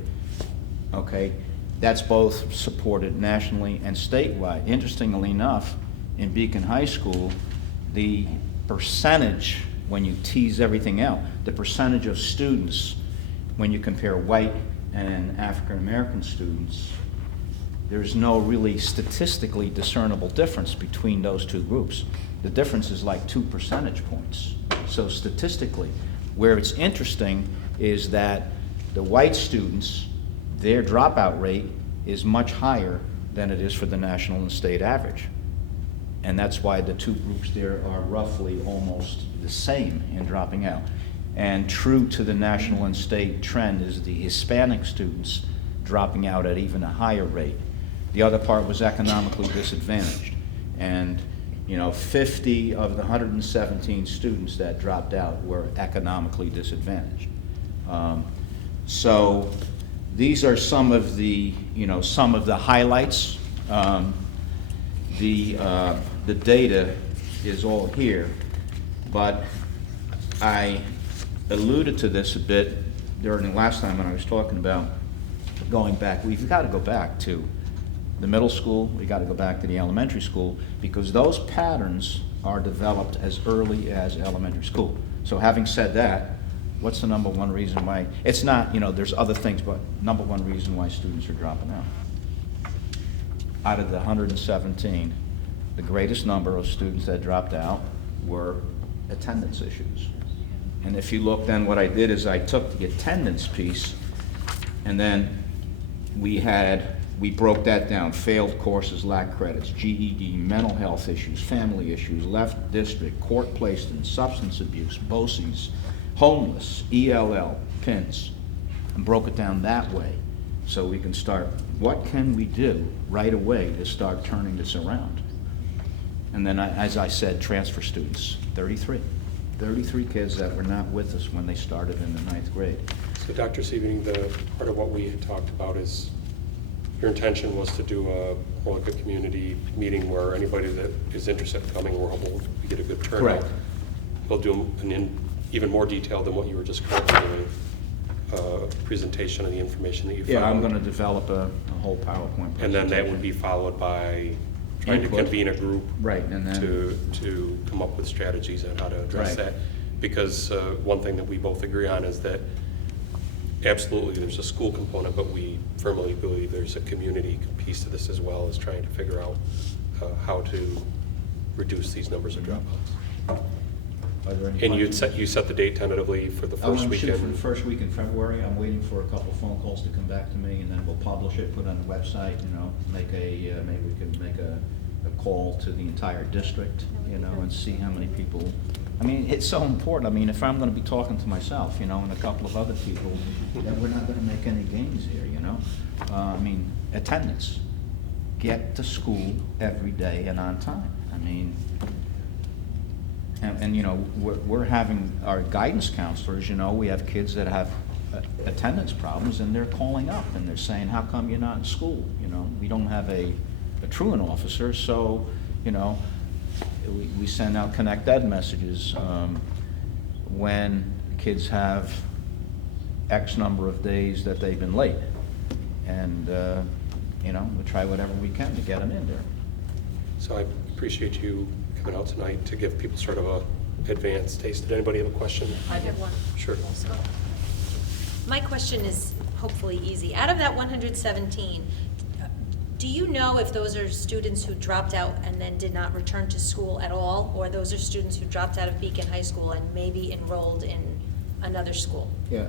okay? That's both supported nationally and statewide. Interestingly enough, in Beacon High School, the percentage, when you tease everything out, the percentage of students, when you compare white and African American students, there's no really statistically discernible difference between those two groups. The difference is like 2 percentage points. So statistically, where it's interesting is that the white students, their dropout rate is much higher than it is for the national and state average. And that's why the two groups there are roughly almost the same in dropping out. And true to the national and state trend is the Hispanic students dropping out at even a higher rate. The other part was economically disadvantaged. And, 50 of the 117 students that dropped out were economically disadvantaged. So these are some of the, some of the highlights. The data is all here, but I alluded to this a bit during the last time when I was talking about going back. We've got to go back to the middle school, we got to go back to the elementary school, because those patterns are developed as early as elementary school. So having said that, what's the number one reason why? It's not, there's other things, but number one reason why students are dropping out. Out of the 117, the greatest number of students that dropped out were attendance issues. And if you look, then what I did is I took the attendance piece, and then we broke that down: failed courses, lack credits, GED, mental health issues, family issues, left district, court placement, substance abuse, BOCES, homeless, ELL, PINS, and broke it down that way so we can start, what can we do right away to start turning this around? And then, as I said, transfer students, 33 kids that were not with us when they started in the 9th grade. So Dr. Sieving, the part of what we had talked about is your intention was to do more like a community meeting where anybody that is interested in coming, we're hoping we get a good turnout. Correct. We'll do an even more detailed than what you were just currently doing, presentation of the information that you found. Yeah, I'm going to develop a whole PowerPoint presentation. And then that would be followed by trying to convene a group, right, and then to come up with strategies on how to address right. that. Because one thing that we both agree on is that absolutely there's a school component, but we firmly believe there's a community piece to this as well, as trying to figure out how to reduce these numbers of dropouts. Are there any And questions? you set the date tentatively for the first weekend. For the first week in February. I'm waiting for a couple phone calls to come back to me, and then we'll publish it, put it on the website, make a, maybe we can make a call to the entire district, and see how many people. I mean, it's so important. I mean, if I'm going to be talking to myself, and a couple of other people, then we're not going to make any gains here, I mean, attendance. Get to school every day and on time. I mean, and we're having our guidance counselors, we have kids that have attendance problems, and they're calling up and they're saying, how come you're not in school? We don't have a truant officer, so, we send out Connect Ed messages when kids have X number of days that they've been late. And, we try whatever we can to get them in there. So I appreciate you coming out tonight to give people sort of a advanced taste. Did anybody have a question? I have one. Sure. Also. My question is hopefully easy. Out of that 117, do you know if those are students who dropped out and then did not return to school at all, or those are students who dropped out of Beacon High School and maybe enrolled in another school? Yeah,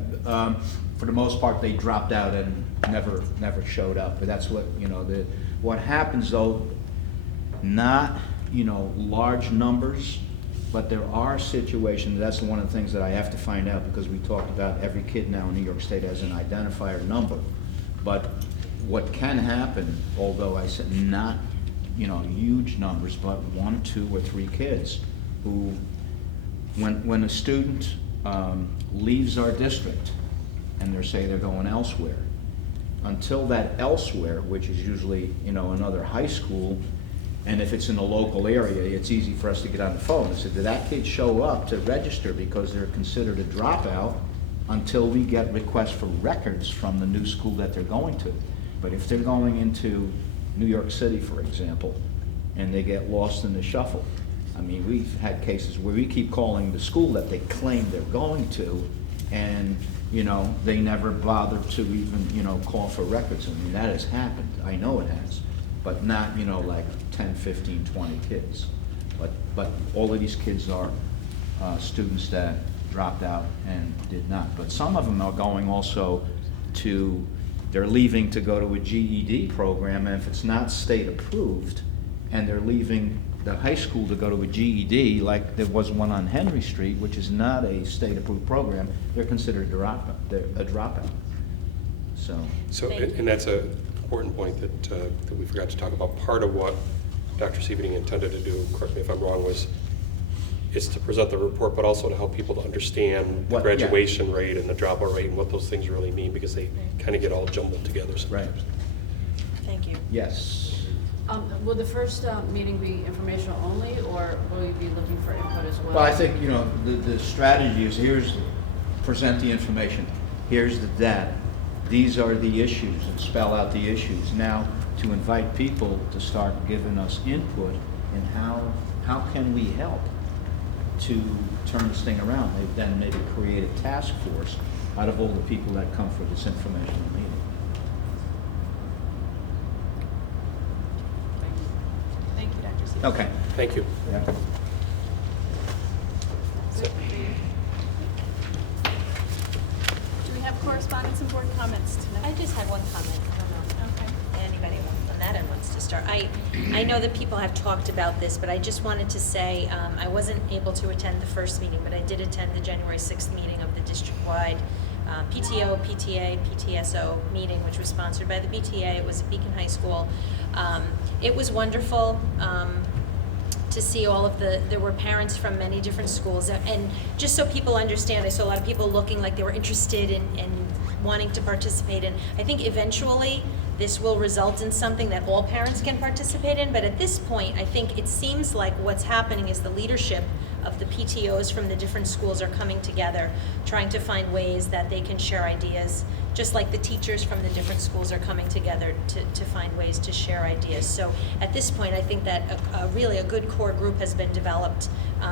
for the most part, they dropped out and never showed up. But that's what, what happens though, not, large numbers, but there are situations, that's one of the things that I have to find out, because we talked about every kid now in New York State has an identifier number. But what can happen, although I said not, huge numbers, but 1, 2, or 3 kids who, when a student leaves our district and they're going elsewhere, until that elsewhere, which is usually, another high school, and if it's in a local area, it's easy for us to get on the phone and say, did that kid show up to register because they're considered a dropout, until we get requests for records from the new school that they're going to. But if they're going into New York City, for example, and they get lost in the shuffle, I mean, we've had cases where we keep calling the school that they claim they're going to, and, they never bother to even, call for records. I mean, that has happened. I know it has. But not, like 10, 15, 20 kids. But all of these kids are students that dropped out and did not. But some of them are going also to, they're leaving to go to a GED program, and if it's not state approved, and they're leaving the high school to go to a GED, like there was one on Henry Street, which is not a state approved program, they're considered a dropout. So and that's an important point that we forgot to talk about. Part of what Dr. Seavening intended to do, correct me if I'm wrong, is to present the report, but also to help people to understand the What- yeah. graduation rate and the dropout rate and what those things really mean, because they kind of get all jumbled together sometimes. Thank you. Yes. Will the first meeting be informational only, or will you be looking for input as well? Well, I think, you know, the strategy is present the information, here's the data, these are the issues, and spell out the issues. Now, to invite people to start giving us input in how can we help to turn this thing around. They've then maybe create a task force out of all the people that come for this informational meeting. Thank you, Dr. Seaver. Okay. Thank you. Yeah. Do we have correspondence and board comments tonight? I just had one comment. I don't know. Okay. Anybody on that end wants to start? I know that people have talked about this, but I just wanted to say I wasn't able to attend the first meeting, but I did attend the January 6th meeting of the district-wide PTO, PTA, PTSO meeting, which was sponsored by the BTA. It was at Beacon High School. It was wonderful to see all of there were parents from many different schools. And just so people understand, I saw a lot of people looking like they were interested in wanting to participate. And I think eventually this will result in something that all parents can participate in. But at this point, I think it seems like what's happening is the leadership of the PTOs from the different schools are coming together, trying to find ways that they can share ideas, just like the teachers from the different schools are coming together to find ways to share ideas. So at this point, I think that really a good core group has been developed.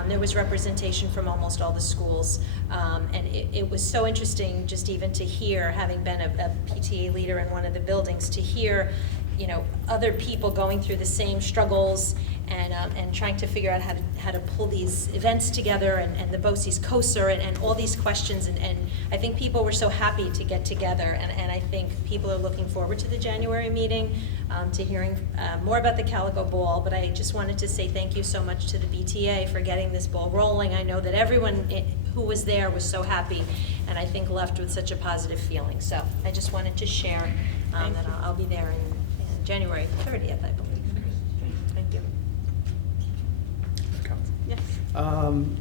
There was representation from almost all the schools, and it was so interesting just even to hear, having been a PTA leader in one of the buildings, to hear, you know, other people going through the same struggles and trying to figure out how to pull these events together, and the BOCES COSER and all these questions, and I think people were so happy to get together, and I think people are looking forward to the January meeting, to hearing more about the Calico Ball. But I just wanted to say thank you so much to the BTA for getting this ball rolling. I know that everyone who was there was so happy, and I think left with such a positive feeling. So I just wanted to share that I'll be there in January 30th, I believe. Thank you. Yes.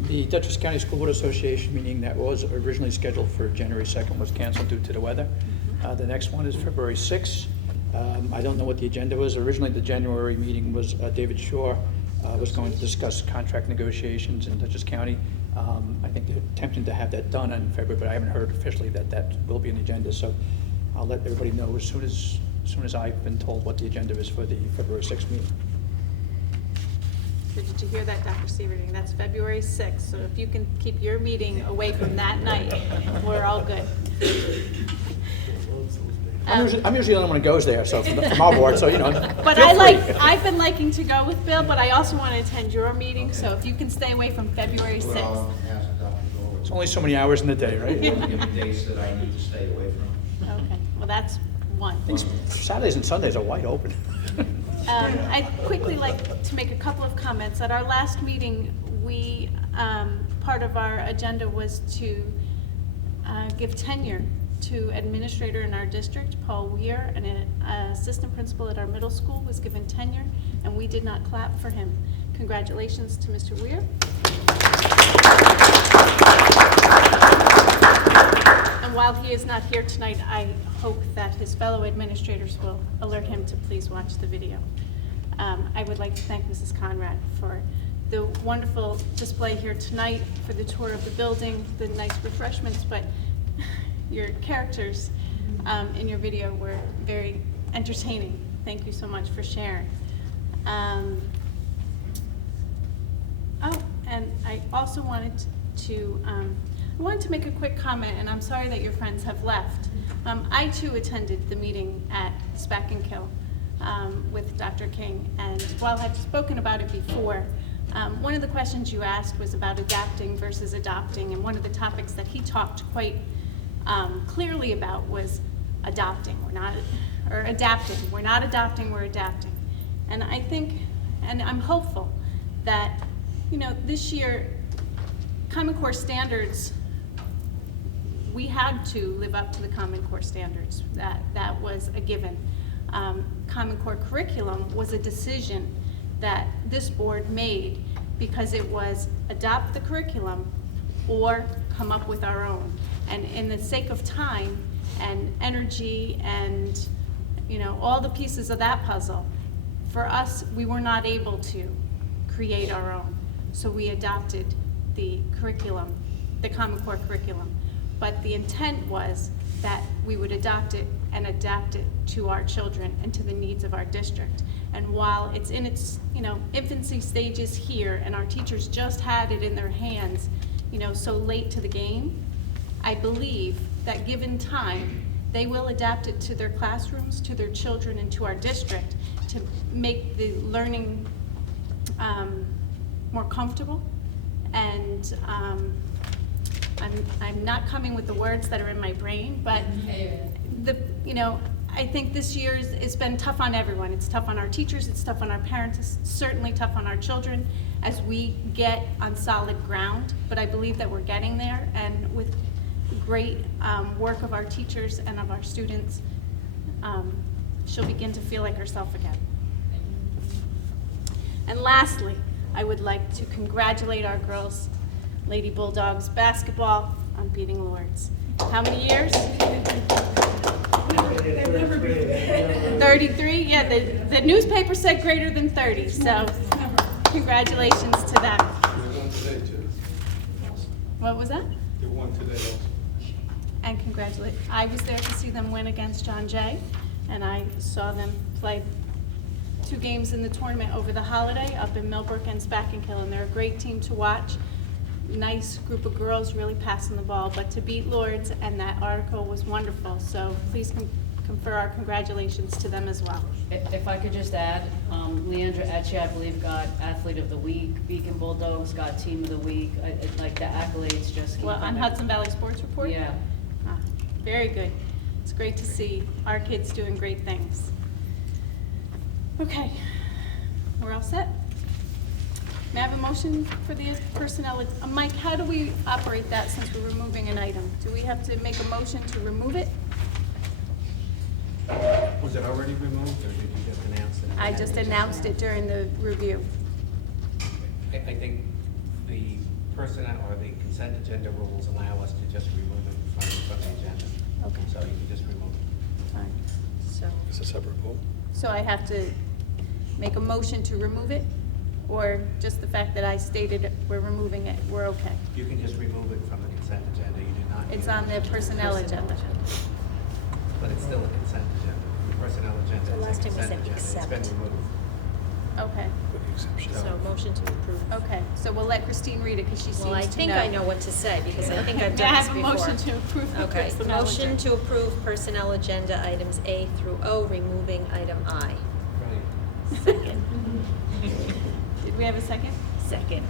The Dutchess County School Board Association meeting that was originally scheduled for January 2nd was canceled due to the weather. The next one is February 6th. I don't know what the agenda was. Originally, the January meeting was David Shaw was going to discuss contract negotiations in Dutchess County. I think they're attempting to have that done in February, but I haven't heard officially that will be on the agenda. So I'll let everybody know as soon as I've been told what the agenda is for the February 6th meeting. So did you hear that, Dr. Seaverding? That's February 6th. So if you can keep your meeting away from that night, we're all good. I'm usually the only one who goes there, so from our board, so you know. But feel free. I've been liking to go with Bill, but I also want to attend your meeting. So if you can stay away from February 6th. It's only so many hours in the day, right? Give dates that I need to stay away from. Okay, well, that's one. Saturdays and Sundays are wide open. I'd quickly like to make a couple of comments. At our last meeting, part of our agenda was to give tenure to administrator in our district. Paul Weir, an assistant principal at our middle school, was given tenure, and we did not clap for him. Congratulations to Mr. Weir. And while he is not here tonight, I hope that his fellow administrators will alert him to please watch the video. I would like to thank Mrs. Conrad for the wonderful display here tonight, for the tour of the building, the nice refreshments, but your characters in your video were very entertaining. Thank you so much for sharing. And I also wanted to make a quick comment, and I'm sorry that your friends have left. I too attended the meeting at Speck and Kill with Dr. King, and while I've spoken about it before, one of the questions you asked was about adapting versus adopting, and one of the topics that he talked quite clearly about was adapting. Adapting. We're not adopting, we're adapting. And I think, and I'm hopeful that, you know, this year, Common Core standards, we had to live up to the Common Core standards. That was a given. Common Core curriculum was a decision that this board made, because it was adopt the curriculum or come up with our own. And in the sake of time and energy and, all the pieces of that puzzle, for us, we were not able to create our own. So we adopted the curriculum, the Common Core curriculum. But the intent was that we would adopt it and adapt it to our children and to the needs of our district. And while it's in its, infancy stages here, and our teachers just had it in their hands, so late to the game, I believe that given time, they will adapt it to their classrooms, to their children, and to our district to make the learning more comfortable. And I'm not coming with the words that are in my brain, but I think this year it's been tough on everyone. It's tough on our teachers, it's tough on our parents, it's certainly tough on our children as we get on solid ground, but I believe that we're getting there, and with great work of our teachers and of our students, she'll begin to feel like herself again. And lastly, I would like to congratulate our girls, Lady Bulldogs basketball, on beating Lords. How many years? 33, yeah, the newspaper said greater than 30, so congratulations to them. They won today, too. What was that? They won today also. And I was there to see them win against John Jay, and I saw them play 2 games in the tournament over the holiday up in Millbrook and Spackenkill, and they're a great team to watch. Nice group of girls really passing the ball, but to beat Lords, and that article was wonderful, so please confer our congratulations to them as well. If I could just add, Leandra Etche, I believe, got Athlete of the Week. Beacon Bulldogs got Team of the Week. Like the accolades just keep Well, on coming. Hudson Valley Sports Report? Yeah. Ah, very good. It's great to see our kids doing great things. Okay, we're all set? May I have a motion for the personnel? Mike, how do we operate that since we're removing an item? Do we have to make a motion to remove it? Was it already removed, or did you just announce it? I just announced it during the review. I think the personnel or the consent agenda rules allow us to just remove it from the agenda. Okay. So you can just remove it. Fine. So, It's a separate vote. so I have to make a motion to remove it? Or just the fact that I stated we're removing it, we're okay? You can just remove it from the consent agenda. You do not. It's on the personnel agenda. But it's still a consent agenda. The personnel agenda is a Last time we consent said agenda. It's been accept. removed. Okay, With the exception So of. motion to approve. okay. So we'll let Christine read it because she seems to know. Well, I think I know what to say because I think I've May I done this have a before. motion to approve the Okay, personnel motion agenda? to approve personnel agenda items A through O, removing item I. Right. Second. Did we have a second? Second.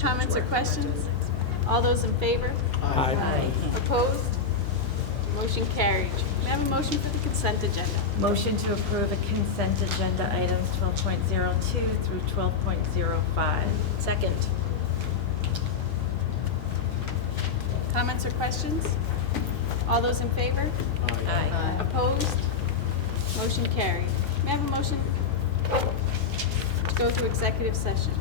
Comments or questions? All those in favor? Aye. Opposed? Motion carried. May I have a motion for the consent agenda? Motion to approve a consent agenda items 12.02 through 12.05. Second. Comments or questions? All those in favor? Aye. Opposed? Motion carried. May I have a motion to go through executive session?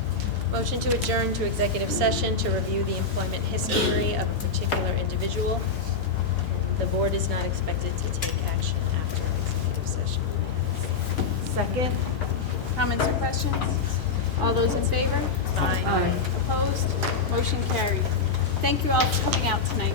Motion to adjourn to executive session to review the employment history of a particular individual. The board is not expected to take action after executive session. Second. Comments or questions? All those in favor? Aye. Opposed? Motion carried. Thank you all for coming out tonight.